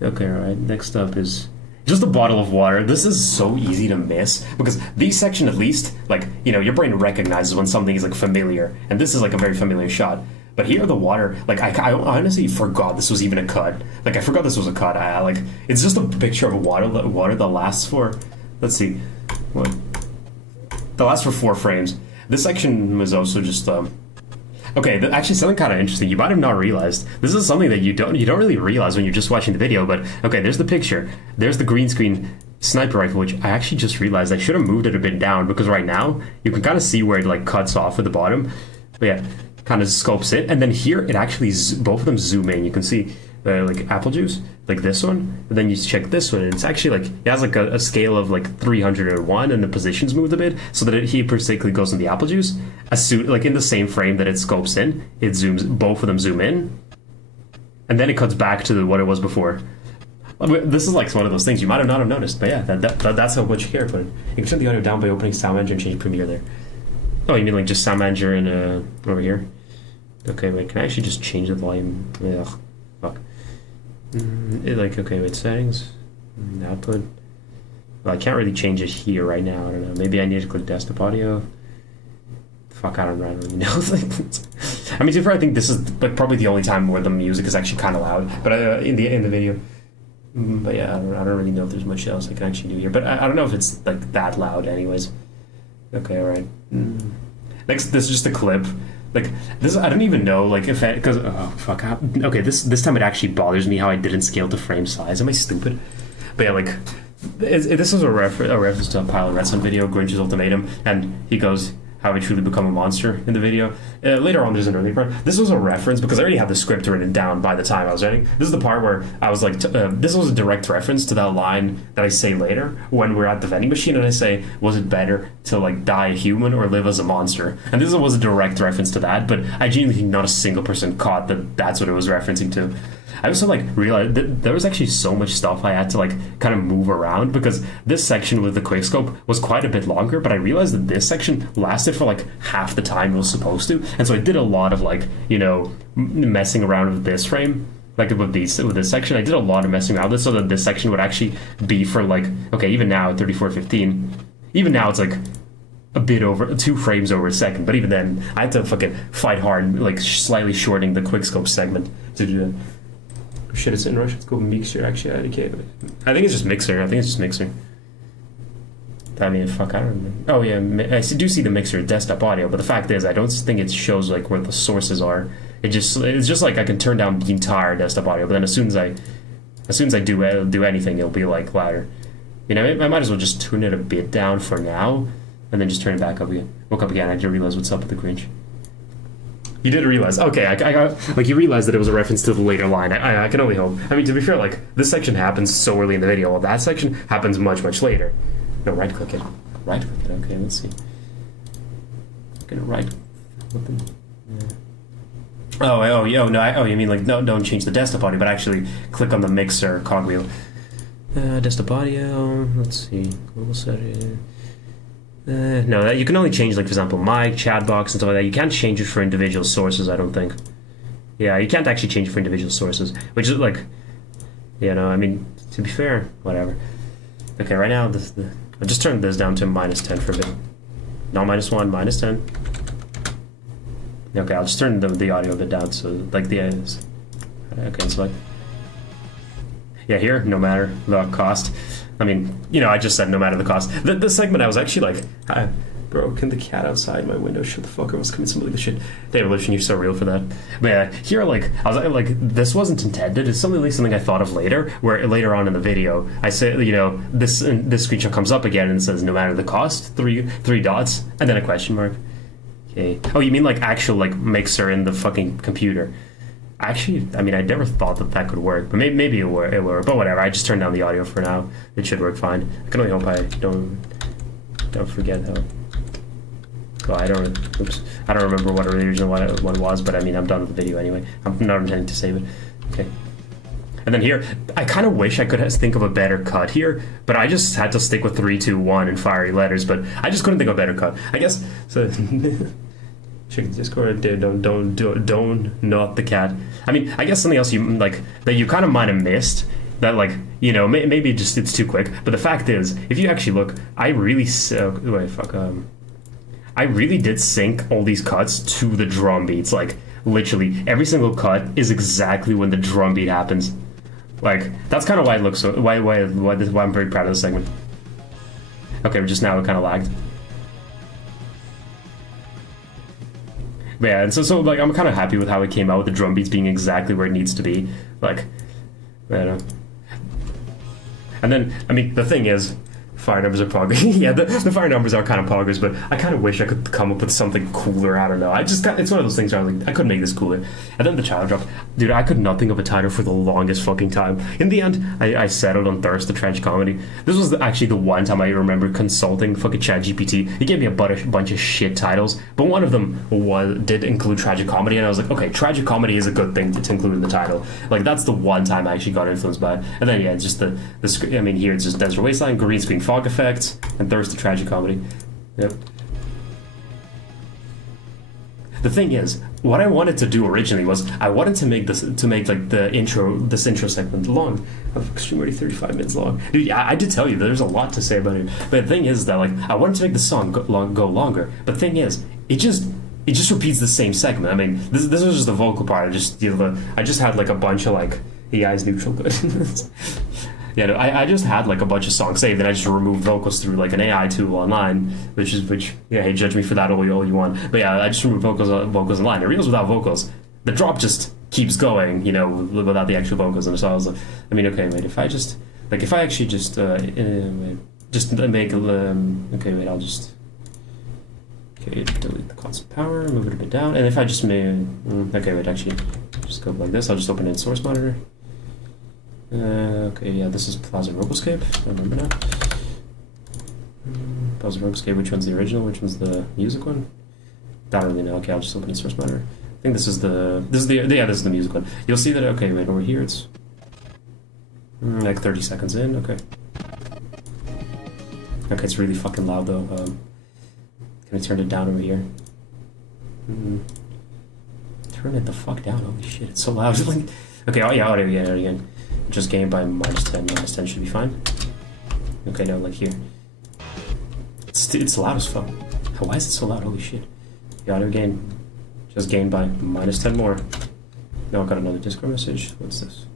Okay, all right. Next up is just a bottle of water. This is so easy to miss because these section, at least, like, you know, your brain recognizes when something is like familiar, and this is like a very familiar shot. But here, the water, like, I honestly forgot this was even a cut. Like, I forgot this was a cut. Like, it's just a picture of water that lasts for, let's see, what? That lasts for 4 frames. This section was also just, okay, actually something kind of interesting. You might have not realized. This is something that you don't really realize when you're just watching the video, but, okay, there's the picture. There's the green screen sniper rifle, which I actually just realized I should have moved it a bit down, because right now, you can kind of see where it, like, cuts off at the bottom. But yeah, kind of scopes it, and then here it actually both of them zoom in. You can see like apple juice, like this one, and then you check this one, and it's actually like it has like a scale of like 301, and the positions moved a bit, so that he basically goes in the apple juice as soon, like in the same frame that it scopes in, it zooms, both of them zoom in, and then it cuts back to what it was before. This is like one of those things you might have not have noticed, but yeah, that's how much care put in. You can turn the audio down by opening Sound Manager and change Premiere there. Oh, you mean like just Sound Manager and over here? Okay, wait, can I actually just change the volume? Ugh, fuck. Okay, wait, settings, output. Well, I can't really change it here right now. I don't know. Maybe I need to click desktop audio. Fuck, I don't really know. I mean, to be fair, I think this is like probably the only time where the music is actually kind of loud. But in the video. But yeah, I don't really know if there's much else I can actually do here. But I don't know if it's like that loud, anyways. Okay, all right. Next, this is just a clip. Like this, I don't even know. Like if because oh fuck. Okay, this time it actually bothers me how I didn't scale to frame size. Am I stupid? But yeah, like this is a reference to a Pilot Redson video, Grinch's Ultimatum, and he goes, "How I truly become a monster" in the video. Later on, there's an early part. This was a reference because I already had the script written down by the time I was writing. This is the part where I was like, this was a direct reference to that line that I say later when we're at the vending machine, and I say, "Was it better to like die a human or live as a monster?" And this was a direct reference to that, but I genuinely think not a single person caught that that's what it was referencing to. I also like realized that there was actually so much stuff I had to like kind of move around because this section with the quickscope was quite a bit longer, but I realized that this section lasted for like half the time it was supposed to, and so I did a lot of like, you know, messing around with this frame, like with this section. I did a lot of messing around with this so that this section would actually be for like, okay, even now at 34:15, even now it's like a bit over 2 frames over a second, but even then I had to fucking fight hard, like slightly shortening the quickscope segment to do that. Shit, it's in Russian. It's called Mixer, actually. I think it's just Mixer. I mean, fuck, I don't know. Oh, yeah, I do see the Mixer desktop audio, but the fact is, I don't think it shows, like, where the sources are. It's just like I can turn down the entire desktop audio, but then as soon as I do anything, it'll be, like, louder. You know, I might as well just tune it a bit down for now, and then just turn it back up again. Woke up again, I didn't realize what's up with the Grinch. You did realize. Okay, I got, like, you realized that it was a reference to the later line. I can only hope. I mean, to be fair, like, this section happens so early in the video, while that section happens much, much later. No, right-click it. Right-click it. Okay, let's see. I'm gonna right-click it. Yeah. Oh, you mean, like, no, don't change the desktop audio, but actually click on the mixer cogwheel. Desktop audio, let's see. Global setting. No, you can only change, like, for example, mic, chat box, and stuff like that. You can't change it for individual sources, I don't think. Yeah, you can't actually change it for individual sources, which is, like, you know, I mean, to be fair, whatever. Okay, right now, I just turned this down to -10 for a bit. No, -1, -10. Okay, I'll just turn the audio a bit down, so, like, okay, so, like, yeah, here, no matter the cost. I mean, you know, I just said no matter the cost. The segment I was actually like, Bro, can the cat outside my window shut the fuck up? I was coming some of the shit. David Lucian, you're so real for that. But yeah, here, like, I was like, this wasn't intended. It's something I thought of later, where later on in the video, I say, you know, this screenshot comes up again and it says, no matter the cost, three dots, and then a question mark. Okay. Oh, you mean like actual, like, mixer in the fucking computer? Actually, I mean, I never thought that could work, but maybe it will. But whatever, I just turned down the audio for now. It should work fine. I can only hope I don't forget how. Well, I don't remember what original one was, but I mean, I'm done with the video anyway. I'm not intending to save it. Okay. And then here, I kind of wish I could think of a better cut here, but I just had to stick with 3, 2, 1 and fiery letters, but I just couldn't think of a better cut. I guess, so, check the Discord, don't, not the cat. I mean, I guess something else you, like, that you kind of might have missed, that, like, you know, maybe just it's too quick, but the fact is, if you actually look, I really did sync all these cuts to the drum beats. Like, literally, every single cut is exactly when the drum beat happens. Like, that's kind of why it looks so. Why I'm very proud of this segment. Okay, just now it kind of lagged. But yeah, and so like, I'm kind of happy with how it came out, with the drum beats being exactly where it needs to be. Like, I don't know. And then, I mean, the thing is, fire numbers are poggers. Yeah, the fire numbers are kind of poggers, but I kind of wish I could come up with something cooler. I don't know. It's one of those things where I was like, I could make this cooler. And then the child drop. Dude, I could not think of a title for the longest fucking time. In the end, I settled on Thirst, the Tragicomedy. This was actually the one time I remember consulting fucking ChatGPT. He gave me a bunch of shit titles, but one of them did include Tragicomedy, and I was like, okay, Tragicomedy is a good thing to include in the title. Like, that's the one time I actually got influenced by it. And then, yeah, it's just the I mean, here it's just Desert Wasteland, green screen fog effects, and Thirst, the Tragicomedy. Yep. The thing is, what I wanted to do originally was I wanted to make this like this intro segment long. Extreme already 35 minutes long. Dude, I did tell you there's a lot to say about it. But the thing is that, like, I wanted to make the song go longer. But the thing is, it just repeats the same segment. I mean, this was just the vocal part. I just had like a bunch of like AI's neutral good. Yeah, no, I just had like a bunch of songs saved, and I just removed vocals through like an AI tool online, which yeah, hey, judge me for that all you want. But yeah, I just removed vocals online. It reels without vocals. The drop just keeps going, you know, without the actual vocals. And so I was like, I mean, okay, wait, if I actually just make okay, wait, I'll just delete the constant power, move it a bit down, and if I just okay, wait, actually, just go like this. I'll just open it in source monitor. Okay, yeah, this is Plaza Vocalscape. I remember now. Plaza Vocalscape, which one's the original? Which one's the music one? Don't really know. Okay, I'll just open it source monitor. I think this is the music one. You'll see that. Okay, wait, over here it's like 30 seconds in. Okay. Okay, it's really fucking loud though. Can I turn it down over here? Turn it the fuck down. Holy shit, it's so loud. Like, okay, oh yeah, audio again. Just gain by -10. -10 should be fine. Okay, no, like here. It's loud as fuck. Why is it so loud? Holy shit. The audio gain. Just gain by -10 more. Now I got another Discord message. What's this?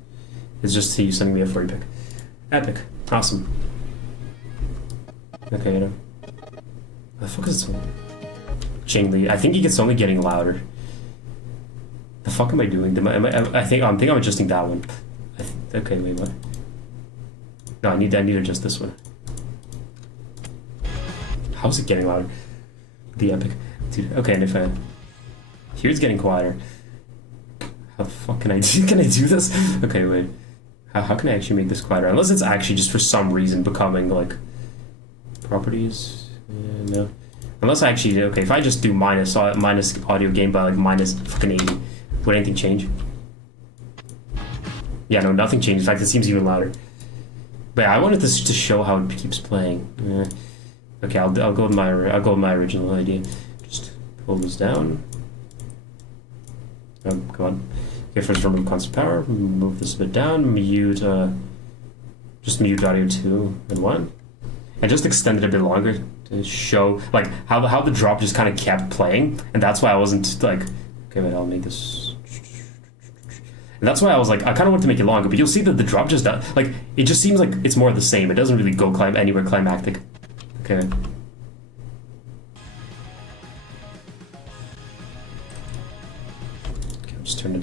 It's just you sending me a furry pic. Epic. Awesome. Okay, you know. The fuck is it so loud? Jingly. I think it gets only getting louder. The fuck am I doing? I think I'm adjusting that one. Okay, wait, what? No, I need to adjust this one. How's it getting louder? The epic, dude. Okay, and if here it's getting quieter. How the fuck can I do this? Okay, wait. How can I actually make this quieter? Unless it's actually just for some reason becoming like properties. No. Unless I actually if I just do minus audio gain by like minus fucking 80, would anything change? Yeah, no, nothing changed. In fact, it seems even louder. But yeah, I wanted this to show how it keeps playing. Okay, I'll go with my original idea. Just pull this down. Oh, come on. Okay, first remove constant power. Move this a bit down. Just mute audio 2 and 1, and just extend it a bit longer to show like how the drop just kind of kept playing, and that's why I wasn't like, okay, wait, I'll make this. And that's why I was like, I kind of want to make it longer, but you'll see that the drop just does, like, it just seems like it's more of the same. It doesn't really go anywhere climactic. Okay.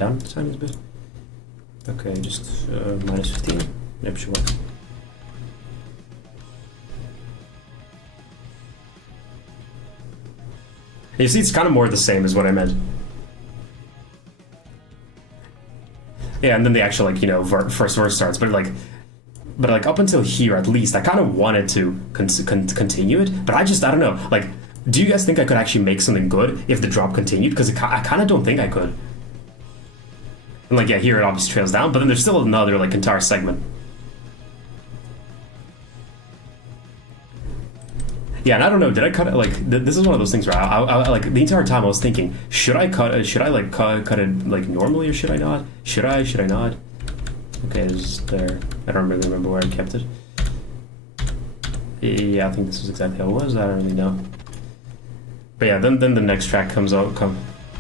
down the tiniest bit. Okay, just minus 15. Maybe she works. You see, it's kind of more the same as what I meant. Yeah, and then the actual, like, you know, first verse starts, but like up until here, at least, I kind of wanted to continue it, but I don't know. Like, do you guys think I could actually make something good if the drop continued? Because I kind of don't think I could. And like, yeah, here it obviously trails down, but then there's still another, like, entire segment. Yeah, and I don't know, did I cut it, like, this is one of those things where I like, the entire time I was thinking, should I cut it, like, normally, or should I not? Should I not? Okay, it's there. I don't really remember where I kept it. Yeah, I think this is exactly how it was, I don't really know. But yeah, then the next track comes out,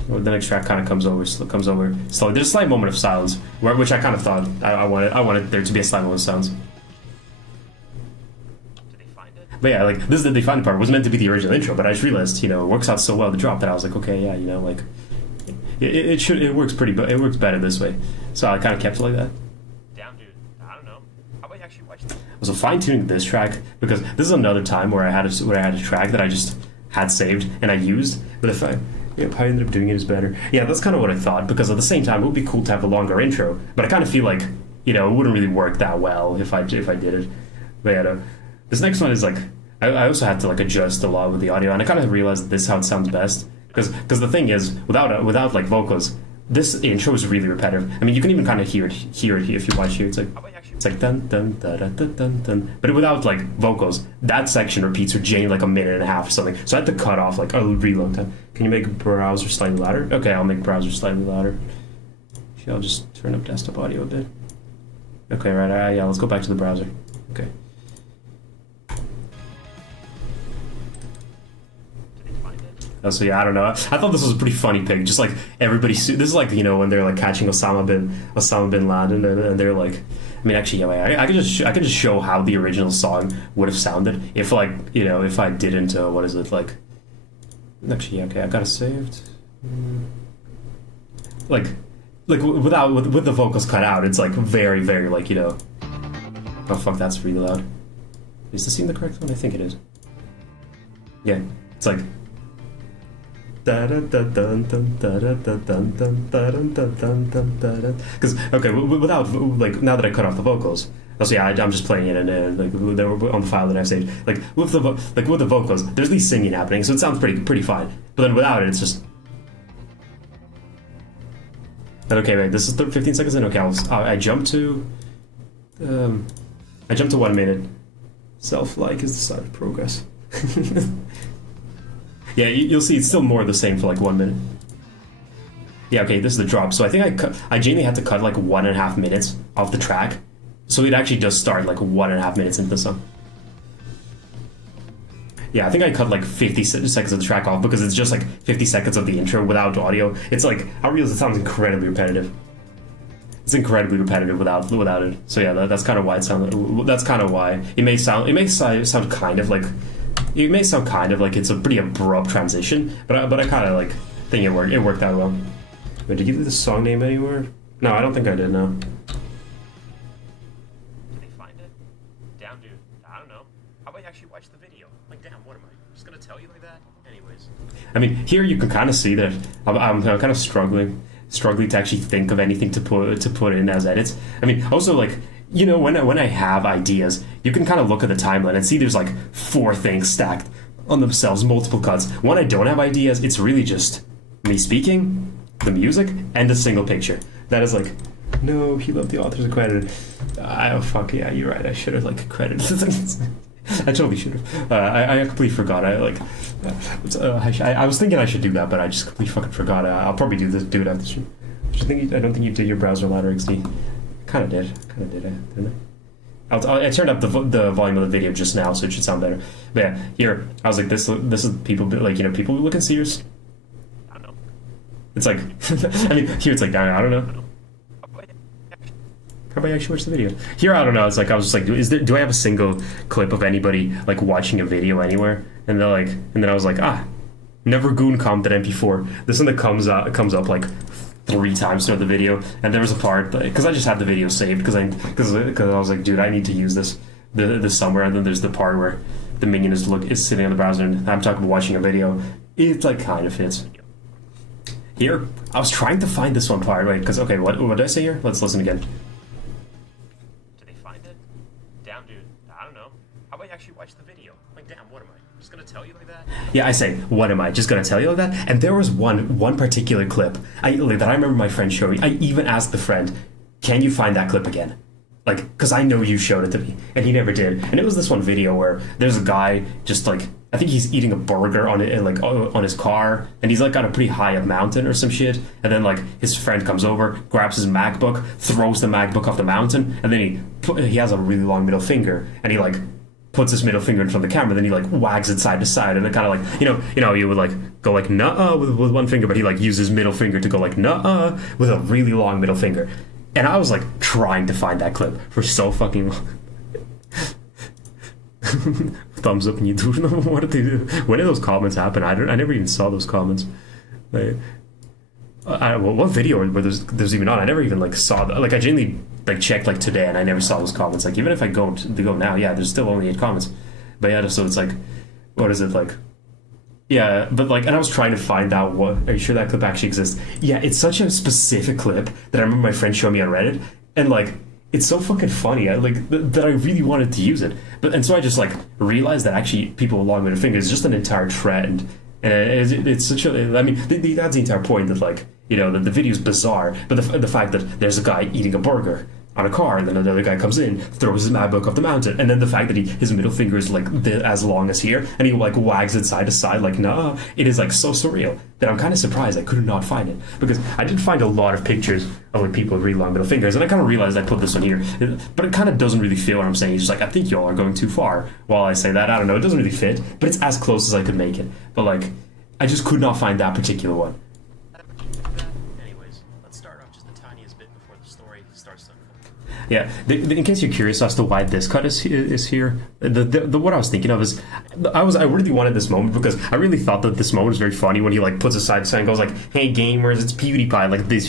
the next track kind of comes over slowly. There's a slight moment of silence, which I kind of thought, I wanted there to be a slight moment of silence. But yeah, like, this is the they find part. It was meant to be the original intro, but I just realized, you know, it works out so well, the drop, that I was like, okay, yeah, you know, like, it works better this way. So I kind of kept it like that. Damn, dude, I don't know. How about you actually watch this? So fine-tuning this track, because this is another time where I had a track that I just had saved and I used, but if I ended up doing it is better. Yeah, that's kind of what I thought, because at the same time, it would be cool to have a longer intro, but I kind of feel like, you know, it wouldn't really work that well if I did it. But yeah, no. This next one is like, I also had to like adjust a lot with the audio, and I kind of realized this is how it sounds best, because the thing is, without like vocals, this intro is really repetitive. I mean, you can even kind of hear it if you watch here. It's like dun dun dun dun dun dun dun, but without like vocals, that section repeats for Jane like a minute and a half or something. So I had to cut off like a really long time. Can you make browser slightly louder? Okay, I'll make browser slightly louder. I'll just turn up desktop audio a bit. Okay, right. Yeah, let's go back to the browser. Okay. So yeah, I don't know. I thought this was a pretty funny pic. Just like everybody, this is like, you know, when they're like catching Osama bin Laden, and they're like, I mean, actually, yeah, I could just show how the original song would have sounded if, like, you know, if I didn't. What is it like? Actually, okay, I got it saved. Like with the vocals cut out, it's like very, very, like, you know. Oh fuck, that's really loud. Is this even the correct one? I think it is. Yeah, it's like. Because okay, without like, now that I cut off the vocals, also yeah, I'm just playing it and like they were on the file that I've saved. Like with the vocals, there's at least singing happening, so it sounds pretty fine. But then without it, it's just. But okay, wait, this is 15 seconds in. Okay, I jump to 1 minute. Self-like is the sign of progress. Yeah, you'll see it's still more of the same for like 1 minute. Yeah, okay, this is the drop. So I think I genuinely had to cut like 1.5 minutes off the track. So it actually does start like 1.5 minutes into the song. Yeah, I think I cut like 50 seconds of the track off because it's just like 50 seconds of the intro without audio. It's like, I realize it sounds incredibly repetitive. It's incredibly repetitive without it. So yeah, that's kind of why it sounds. That's kind of why it may sound kind of like. It may sound kind of like it's a pretty abrupt transition, but I kind of like think it worked out well. Wait, did you leave the song name anywhere? No, I don't think I did. No. Did they find it? Damn, dude. I don't know. How about you actually watch the video? Like, damn, what am I just gonna tell you like that? Anyways. I mean, here you can kind of see that I'm kind of struggling to actually think of anything to put in as edits. I mean, also like. You know, when I have ideas, you can kind of look at the timeline and see there's like 4 things stacked on themselves, multiple cuts. When I don't have ideas, it's really just me speaking, the music, and a single picture. That is like, no, he left the authors accredited. Oh fuck yeah, you're right. I should have like credited things. I totally should have. I completely forgot. I was thinking I should do that, but I just completely fucking forgot. I'll probably do it after the stream. I don't think you did your browser ladder XD. Kind of did, didn't I? I turned up the volume of the video just now, so it should sound better. But yeah, here I was like, this is people like, you know, people looking serious. I don't know. It's like, I mean, here it's like, I don't know. How about you actually watch the video? Here I don't know. It's like I was just like, do I have a single clip of anybody like watching a video anywhere? And they're like, and then I was like, never goon comp that MP4. This one that comes up like 3 times throughout the video, and there was a part because I just had the video saved because I was like, dude, I need to use this somewhere, and then there's the part where the minion is sitting on the browser, and I'm talking about watching a video. It like kind of fits. Here, I was trying to find this one part, right? Because okay, what did I say here? Let's listen again. Did they find it? Damn, dude. I don't know. How about you actually watch the video? Like, damn, what am I? Just gonna tell you like that? Yeah, I say, what am I just gonna tell you like that? And there was one particular clip that I remember my friend showing. I even asked the friend, "Can you find that clip again?" Like, because I know you showed it to me, and he never did. And it was this one video where there's a guy just like, I think he's eating a burger on it, like on his car, and he's like on a pretty high up mountain or some shit. And then like his friend comes over, grabs his MacBook, throws the MacBook off the mountain, and then he has a really long middle finger, and he like puts his middle finger in front of the camera, then he like wags it side to side, and it kind of like you know you would like go like nuh-uh with one finger, but he like uses his middle finger to go like nuh-uh with a really long middle finger. And I was like trying to find that clip for so fucking long. Thumbs up and you do. What did they do? When did those comments happen? I never even saw those comments. Like, what video were there's even on? I never even like saw that. Like I genuinely like checked like today and I never saw those comments. Like even if I go now, yeah, there's still only 8 comments. But yeah, so it's like, what is it like? Yeah, but like, and I was trying to find out are you sure that clip actually exists? Yeah, it's such a specific clip that I remember my friend showing me on Reddit, and like, it's so fucking funny. That I really wanted to use it, and so I just like realized that actually people with long middle fingers is just an entire trend, and it's such a. I mean, that's the entire point that like that the video is bizarre, but the fact that there's a guy eating a burger on a car, and then another guy comes in, throws his MacBook off the mountain, and then the fact that his middle finger is like as long as here, and he like wags it side to side, like nah, it is like so surreal that I'm kind of surprised I could not find it, because I did find a lot of pictures of like people with really long middle fingers, and I kind of realized I put this one here, but it kind of doesn't really fit what I'm saying. It's just like, I think y'all are going too far. While I say that, I don't know, it doesn't really fit, but it's as close as I could make it. But like, I just could not find that particular one. Yeah, in case you're curious as to why this cut is here, the what I was thinking of is, I really wanted this moment because I really thought that this moment was very funny when he like puts his side to side and goes like, "Hey gamers, it's PewDiePie," like these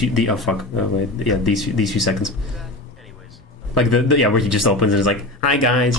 few seconds. Like where he just opens and is like, "Hi guys."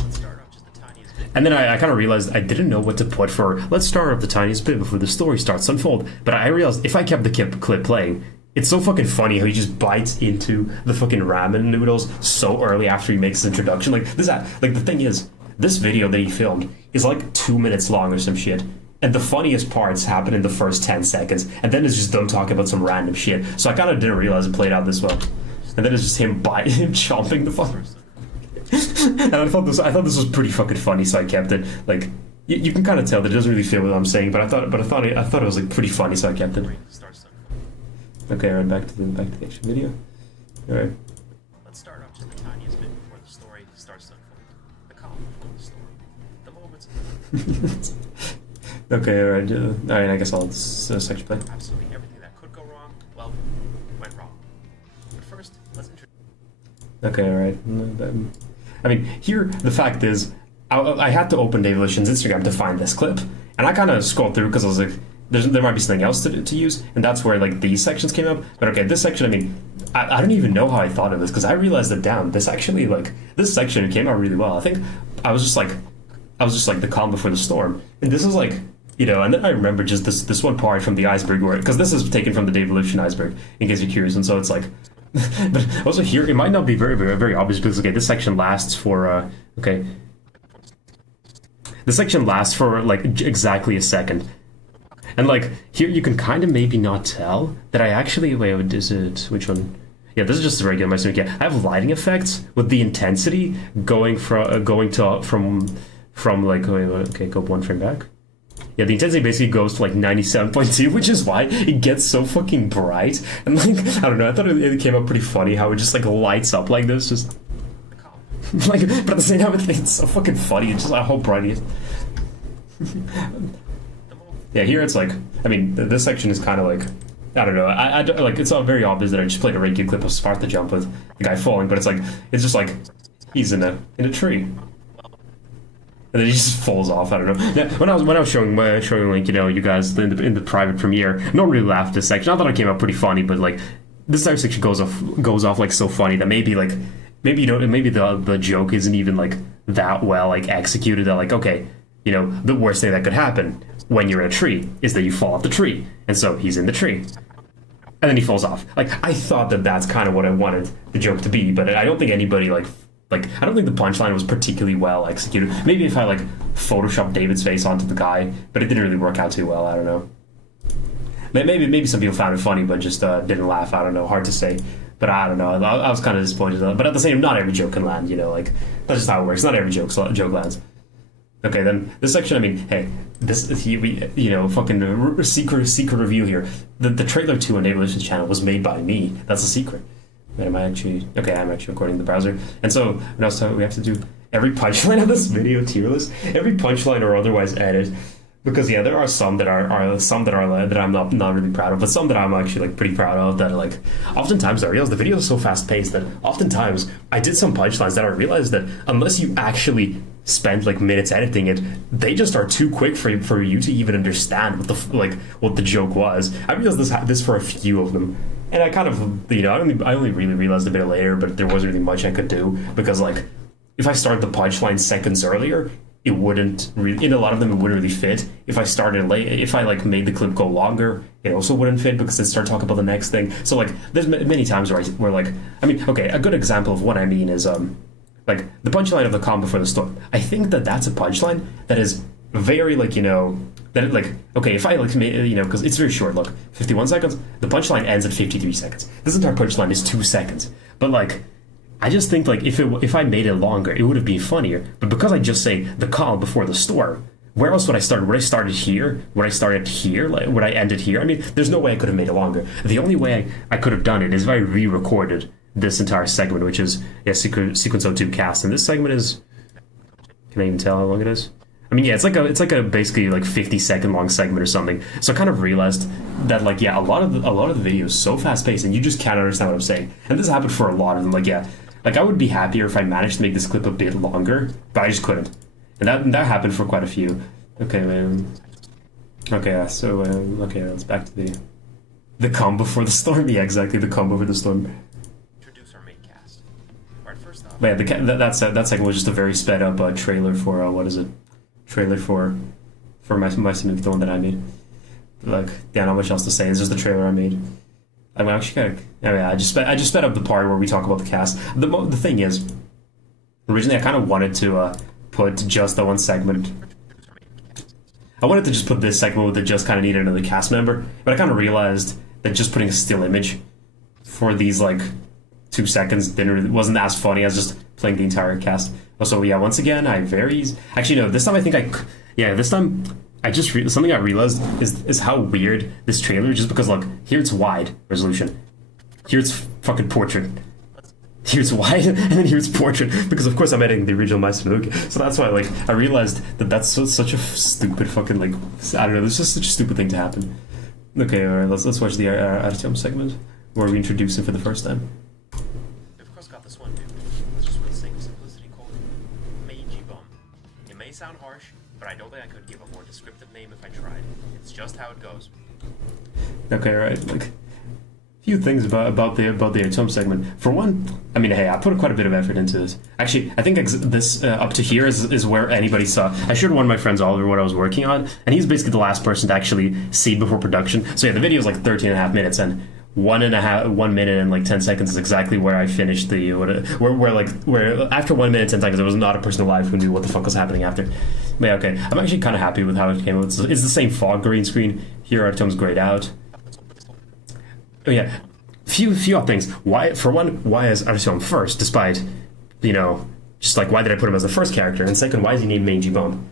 And then I kind of realized I didn't know what to put for let's start up the tiniest bit before the story starts to unfold. But I realized if I kept the clip playing, it's so fucking funny how he just bites into the fucking ramen noodles so early after he makes his introduction. Like the thing is, this video that he filmed is like 2 minutes long or some shit. And the funniest parts happen in the first 10 seconds. And then it's just them talking about some random shit. So I kind of didn't realize it played out this well. And then it's just him chomping the fuck. And I thought this was pretty fucking funny, so I kept it. Like, you can kind of tell that it doesn't really fit what I'm saying, but I thought it was like pretty funny, so I kept it. Okay, alright, back to the actual video. Alright. Let's start off just the tiniest bit before the story starts to unfold. The calm before the story. The moments. Okay, alright. Alright, I guess I'll section play. Absolutely everything that could go wrong, well, went wrong. But first, let's introduce. Okay, alright. I mean, here, the fact is, I had to open Dave Lishan's Instagram to find this clip, and I kind of scrolled through because I was like, there might be something else to use, and that's where like these sections came up. But okay, this section, I mean, I don't even know how I thought of this because I realized that this section came out really well. I think I was just like the calm before the storm, and this is like, and then I remember just this one part from the iceberg where, because this is taken from the Dave Lishan iceberg, in case you're curious, and so it's like, but also here it might not be very very very obvious because okay, this section lasts for this section lasts for like exactly a second. And like here, you can kind of maybe not tell that I actually wait. Is it which one? Yeah, this is just a regular my yeah. I have lighting effects with the intensity going from like okay, go 1 frame back. Yeah, the intensity basically goes to like 97.2, which is why it gets so fucking bright. And like I don't know, I thought it came out pretty funny how it just like lights up like this, just like. But at the same time, it's so fucking funny. It's just how bright it is. Yeah, here it's like, I mean, this section is kind of like, I don't know, I like, it's not very obvious that I just played a regular clip of Sparta jump with the guy falling, but it's like, it's just like, he's in a tree. And then he just falls off, I don't know. Yeah, when I was showing like, you guys in the private premiere, no one really laughed at this section. I thought it came out pretty funny, but like, this entire section goes off like so funny that maybe you don't, maybe the joke isn't even like that well like executed. That like, okay, you know, the worst thing that could happen when you're in a tree is that you fall off the tree, and so he's in the tree, and then he falls off. Like, I thought that that's kind of what I wanted the joke to be, but I don't think anybody like I don't think the punchline was particularly well executed. Maybe if I like photoshopped David's face onto the guy, but it didn't really work out too well. I don't know. Maybe some people found it funny, but just didn't laugh. I don't know. Hard to say. But I don't know. I was kind of disappointed. But at the same time, not every joke can land. You know, like that's just how it works. Not every joke lands. Okay, then this section. I mean, hey, fucking secret review here. The trailer to Enable This channel was made by me. That's a secret. Wait, am I actually? Okay, I'm actually recording the browser. And so we have to do every punchline of this video tier list, every punchline or otherwise edit. Because yeah, there are some that are some that I'm not really proud of, but some that I'm actually like pretty proud of. That are, like, oftentimes I realize the video is so fast paced that oftentimes I did some punchlines that I realized that unless you actually spend like minutes editing it, they just are too quick for you to even understand what the joke was. I realized this for a few of them, and I kind of I only really realized a bit later, but there wasn't really much I could do because like if I started the punchline seconds earlier, it wouldn't really, in a lot of them, it wouldn't really fit. If I started late, if I like made the clip go longer, it also wouldn't fit because it started talking about the next thing. So like, there's many times where like, I mean, okay, a good example of what I mean is like the punchline of the calm before the storm. I think that's a punchline that is very like, you know, that like, okay, if I like made, you know, because it's very short. Look, 51 seconds. The punchline ends at 53 seconds. This entire punchline is 2 seconds, but like, I just think like if I made it longer, it would have been funnier. But because I just say the calm before the storm, where else would I start? Would I started here? Would I started here? Like, would I ended here? I mean, there's no way I could have made it longer. The only way I could have done it is if I re-recorded this entire segment, which is Sequence 02 cast. And this segment is, can I even tell how long it is? I mean, yeah, it's like a basically like 50-second long segment or something. So I kind of realized that like, yeah, a lot of the video is so fast paced and you just can't understand what I'm saying. And this happened for a lot of them. Like, yeah. Like, I would be happier if I managed to make this clip a bit longer, but I just couldn't. And that happened for quite a few. Okay, okay, so, okay, let's back to the calm before the storm. Yeah, exactly, the calm before the storm. Introduce our main cast. Right, first off. But yeah, that second was just a very sped up trailer for, what is it? Trailer for my movie, the one that I made. Like, yeah, not much else to say. It's just the trailer I made. I'm actually I just sped up the part where we talk about the cast. The thing is, originally I kind of wanted to put just the one segment. I wanted to just put this segment with it just kind of needed another cast member, but I kind of realized that just putting a still image for these like 2 seconds wasn't as funny as just playing the entire cast. Also, yeah, once again, actually no. This time I just something I realized is how weird this trailer is, just because look, here it's wide resolution, here it's fucking portrait, here it's wide, and then here it's portrait, because of course I'm editing the original Meister Luke, so that's why like I realized that's such a stupid fucking like, I don't know, there's just such a stupid thing to happen. Okay, alright, let's watch the Artyom segment where we introduce him for the first time. We've of course got this one dude. Let's just for the sake of simplicity call it Meiji Bomb. It may sound harsh, but I don't think I could give a more descriptive name if I tried. It's just how it goes. Okay, right. Like, few things about the Artyom segment. For one, I mean, hey, I put quite a bit of effort into this. Actually, I think this up to here is where anybody saw. I showed one of my friends Oliver what I was working on, and he's basically the last person to actually see it before production. So yeah, the video is like 13 and a half minutes, and 1 minute and like 10 seconds is exactly where I finished the where after 1 minute 10 seconds there was not a person alive who knew what the fuck was happening after. But yeah, okay, I'm actually kind of happy with how it came out. It's the same fog green screen here. Artyom's grayed out. Oh yeah, few things. Why is Artyom first, despite, you know, just like why did I put him as the first character, and second, why is he named Meiji Bomb?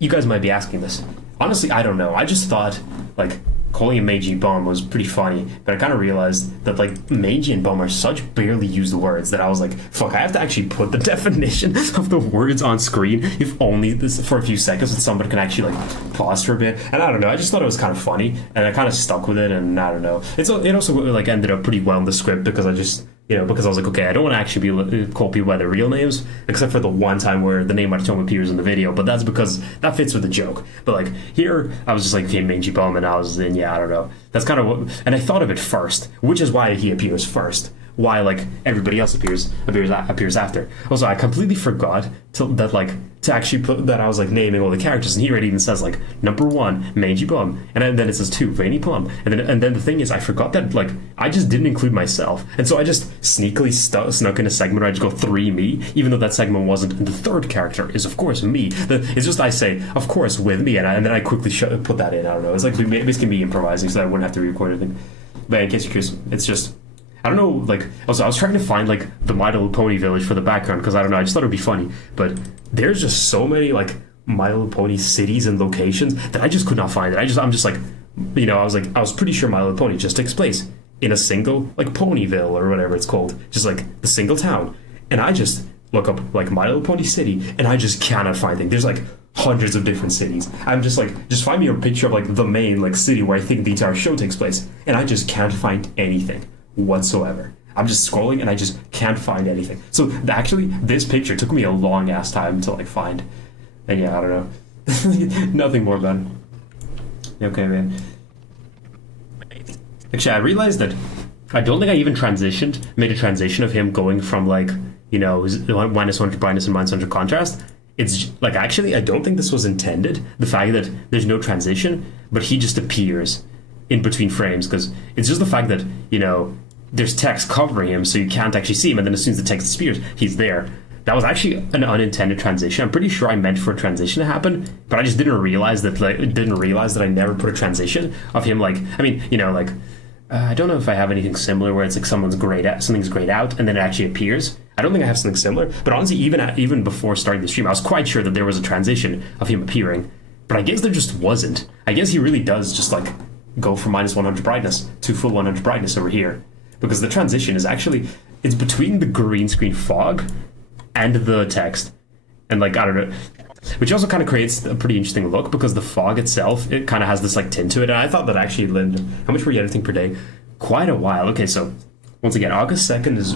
You guys might be asking this. Honestly, I don't know. I just thought like calling him Meiji Bomb was pretty funny, but I kind of realized that like Meiji and Bomb are such barely used words that I was like, fuck, I have to actually put the definition of the words on screen, if only this for a few seconds, so somebody can actually like pause for a bit. And I don't know, I just thought it was kind of funny, and I kind of stuck with it, and I don't know. It also like ended up pretty well in the script because I just because I was like, okay, I don't want to actually call people by their real names, except for the one time where the name Artyom appears in the video, but that's because that fits with the joke. But like here, I was just like, okay, Mangy Bum, and I was in, I don't know. That's kind of what, and I thought of it first, which is why he appears first. Why like everybody else appears after. Also, I completely forgot to actually put that I was like naming all the characters, and here it even says like number 1 Mangy Bum, and then it says 2 Veiny Plum, and then the thing is I forgot that like I just didn't include myself, and so I just sneakily snuck in a segment where I just go 3 me, even though that segment wasn't. And the third character is of course me. It's just I say of course with me, and then I quickly put that in. I don't know. It's like basically me improvising, so that I wouldn't have to re-record anything. But in case you're curious, it's just. I don't know, like, also I was trying to find, like, the My Little Pony village for the background, because I don't know, I just thought it would be funny, but there's just so many, like, My Little Pony cities and locations that I just could not find it. I'm just like, I was pretty sure My Little Pony just takes place in a single, like, Ponyville, or whatever it's called, just, like, the single town, and I just look up, like, My Little Pony city, and I just cannot find it. There's, like, hundreds of different cities. I'm just like, just find me a picture of, like, the main, like, city where I think the entire show takes place, and I just can't find anything whatsoever. I'm just scrolling and I just can't find anything. So actually, this picture took me a long ass time to like find, and I don't know, nothing more about it. Okay, man. Actually, I realized that I don't think I even made a transition of him going from like -100 brightness and -100 contrast. It's like actually, I don't think this was intended. The fact that there's no transition, but he just appears in between frames, because it's just the fact that there's text covering him, so you can't actually see him, and then as soon as the text disappears, he's there. That was actually an unintended transition. I'm pretty sure I meant for a transition to happen, but I just didn't realize that I never put a transition of him. Like, I mean, I don't know if I have anything similar where it's like something's grayed out and then it actually appears. I don't think I have something similar, but honestly, even before starting the stream, I was quite sure that there was a transition of him appearing, but I guess there just wasn't. I guess he really does just like go from -100 brightness to full 100 brightness over here, because the transition is actually, it's between the green screen fog and the text, and like I don't know, which also kind of creates a pretty interesting look, because the fog itself, it kind of has this like tint to it, and I thought that actually lent, how much were you editing per day? Quite a while. Okay, so once again, August 2nd is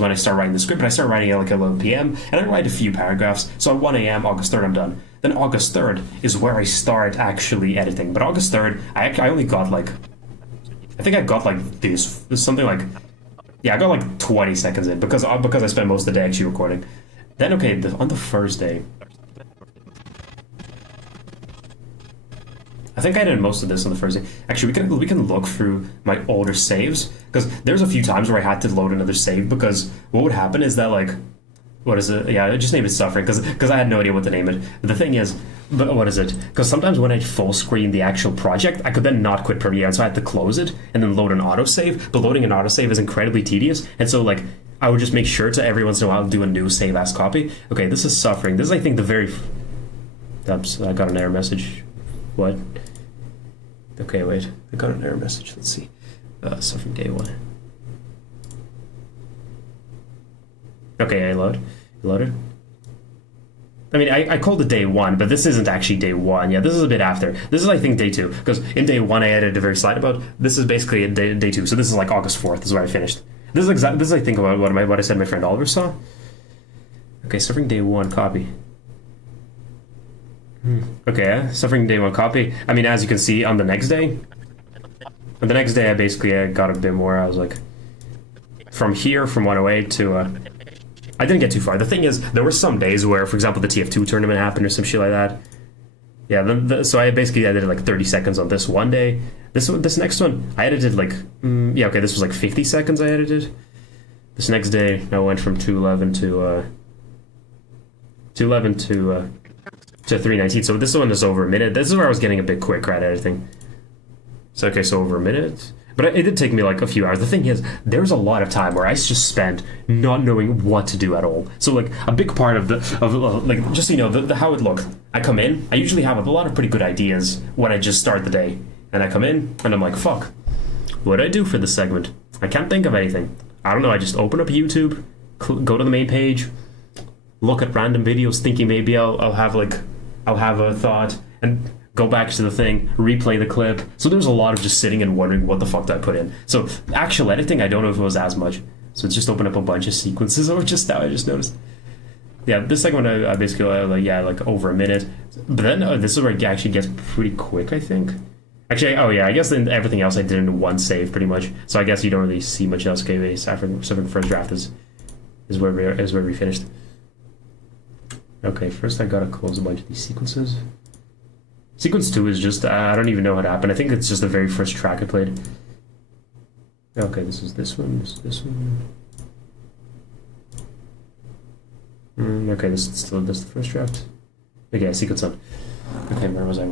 when I start writing the script, and I start writing at like 11 p.m. and I write a few paragraphs. So at 1 a.m. August 3rd I'm done. Then August 3rd is where I start actually editing. But August 3rd, I only got like, I think I got like something like, I got like 20 seconds in, because I spent most of the day actually recording. Then okay, on the first day, I think I did most of this on the first day. Actually, we can look through my older saves, because there's a few times where I had to load another save, because what would happen is that like, what is it? Yeah, I just named it Suffering, because I had no idea what to name it. But the thing is, what is it? Because sometimes when I full screen the actual project, I could then not quit Premiere, and so I had to close it and then load an autosave. But loading an autosave is incredibly tedious, and so like I would just make sure to every once in a while do a new save as copy. Okay, this is Suffering. This is I think the very. Oops, I got an error message. What? Okay, wait. I got an error message. Let's see. Suffering day 1. Okay, I loaded. I mean, I called it day 1, but this isn't actually day 1. Yeah, this is a bit after. This is, I think, day 2. Because in day 1, I added a very slight about. This is basically day 2. So this is like August 4th is where I finished. This is I think about what I said my friend Oliver saw. Okay, Suffering day 1 copy. Okay, Suffering day 1 copy. I mean, as you can see, on the next day, I got a bit more. I was like, from 108 to. I didn't get too far. The thing is, there were some days where, for example, the TF2 tournament happened or some shit like that. Yeah, so I basically edited like 30 seconds on this one day. This next one, I edited like, this was like 50 seconds I edited. This next day, I went from 211 to 319. So this one is over a minute. This is where I was getting a bit quicker at editing. So okay, so over a minute. But it did take me like a few hours. The thing is, there's a lot of time where I just spent not knowing what to do at all. So like a big part of just the how it looked. I come in. I usually have a lot of pretty good ideas when I just start the day, and I come in and I'm like, fuck, what do I do for this segment? I can't think of anything. I don't know. I just open up YouTube, go to the main page, look at random videos, thinking maybe I'll have a thought, and go back to the thing, replay the clip. So there's a lot of just sitting and wondering what the fuck did I put in. So actual editing, I don't know if it was as much. So it's just opened up a bunch of sequences or just now I just noticed. Yeah, this segment I basically like over a minute. But then this is where it actually gets pretty quick, I think. Actually, oh yeah, I guess then everything else I did in one save pretty much. So I guess you don't really see much else. Okay, after the first draft is where we finished. Okay, first I gotta close a bunch of these sequences. Sequence 2 is just I don't even know what happened. I think it's just the very first track I played. Okay, this is this one. This one. Okay, this is the first draft. Okay, sequence 1. Okay, where was I?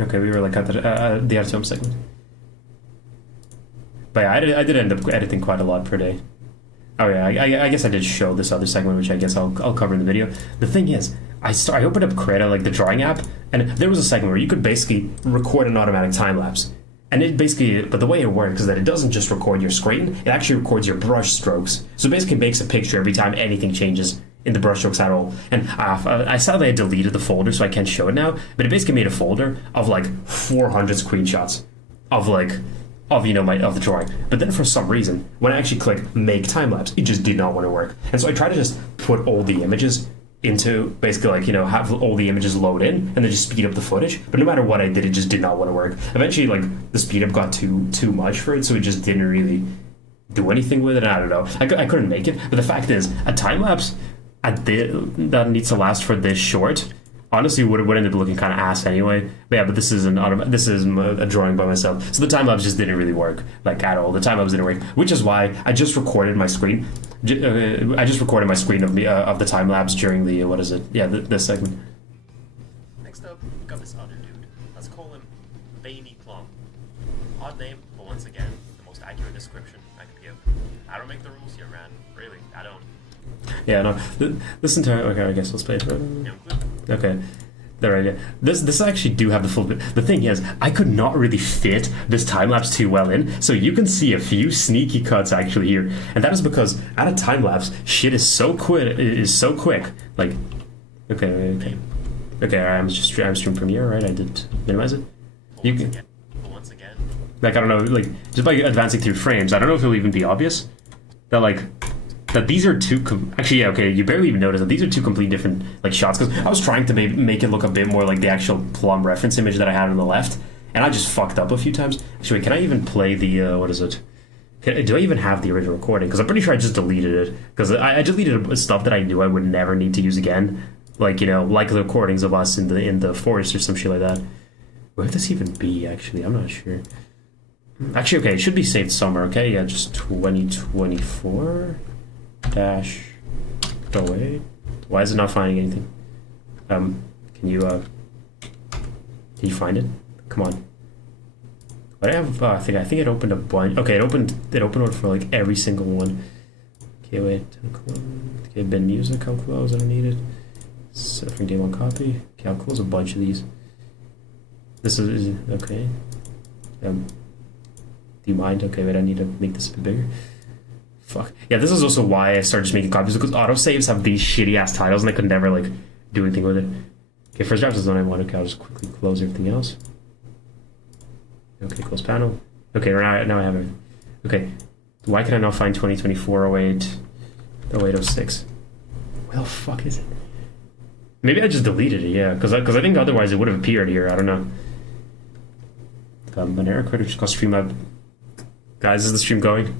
Okay, we were like at the Artyom segment. But yeah, I did end up editing quite a lot per day. Oh yeah, I guess I did show this other segment, which I guess I'll cover in the video. The thing is, I opened up Krita, like the drawing app, and there was a segment where you could basically record an automatic time lapse. And it basically, but the way it works is that it doesn't just record your screen, it actually records your brush strokes. So it basically makes a picture every time anything changes in the brush strokes at all. And I sadly I deleted the folder, so I can't show it now, but it basically made a folder of like 400 screenshots of the drawing. But then for some reason, when I actually click make time lapse, it just did not want to work. And so I tried to just put all the images into basically have all the images load in and then just speed up the footage. But no matter what I did, it just did not want to work. Eventually, the speed up got too much for it, so it just didn't really do anything with it. I don't know. I couldn't make it. But the fact is, a time lapse that needs to last for this short honestly would end up looking kind of ass anyway. But yeah, but this is a drawing by myself, so the time lapse just didn't really work at all. The time lapse didn't work, which is why I just recorded my screen. I just recorded my screen of the time lapse during the this segment. Next up, we got this other dude. Let's call him Veiny Plum. Odd name, but once again, the most accurate description I could give. I don't make the rules here, man. Really, I don't. Yeah, no. This entire I guess let's play it. Okay. There, yeah. This actually do have the full bit. The thing is, I could not really fit this time lapse too well in, so you can see a few sneaky cuts actually here, and that is because at a time lapse, shit is so quick. I'm stream Premiere, right? I did minimize it. Once again. I don't know, just by advancing through frames, I don't know if it'll even be obvious that these are two you barely even notice that these are two completely different shots, because I was trying to make it look a bit more like the actual Plum reference image that I had on the left, and I just fucked up a few times. Actually, can I even play the what is it? Do I even have the original recording? Because I'm pretty sure I just deleted it, because I deleted stuff that I knew I would never need to use again, like the recordings of us in the forest or some shit like that. Where would this even be? Actually, I'm not sure. Actually, okay, it should be saved somewhere. Okay, yeah, just 2024 dash 08. Why is it not finding anything? Can you find it? Come on. But I have I think it opened a bunch. Okay, it opened it for every single one. Okay, wait. Okay, bin music, I'll close. I don't need it. Surfing day one copy. Okay, I'll close a bunch of these. This is okay. Do you mind? Okay, wait, I need to make this a bit bigger. Fuck. Yeah, this is also why I started just making copies, because autosaves have these shitty ass titles and I could never do anything with it. Okay, first draft is the one I want. Okay, I'll just quickly close everything else. Okay, close panel. Okay, now I have it. Okay, why can I not find 2024 08 0806? Where the fuck is it? Maybe I just deleted it, yeah, because I think otherwise it would have appeared here. I don't know. An error code just got stream up. Guys, is the stream going?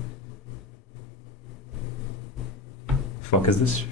Fuck is this?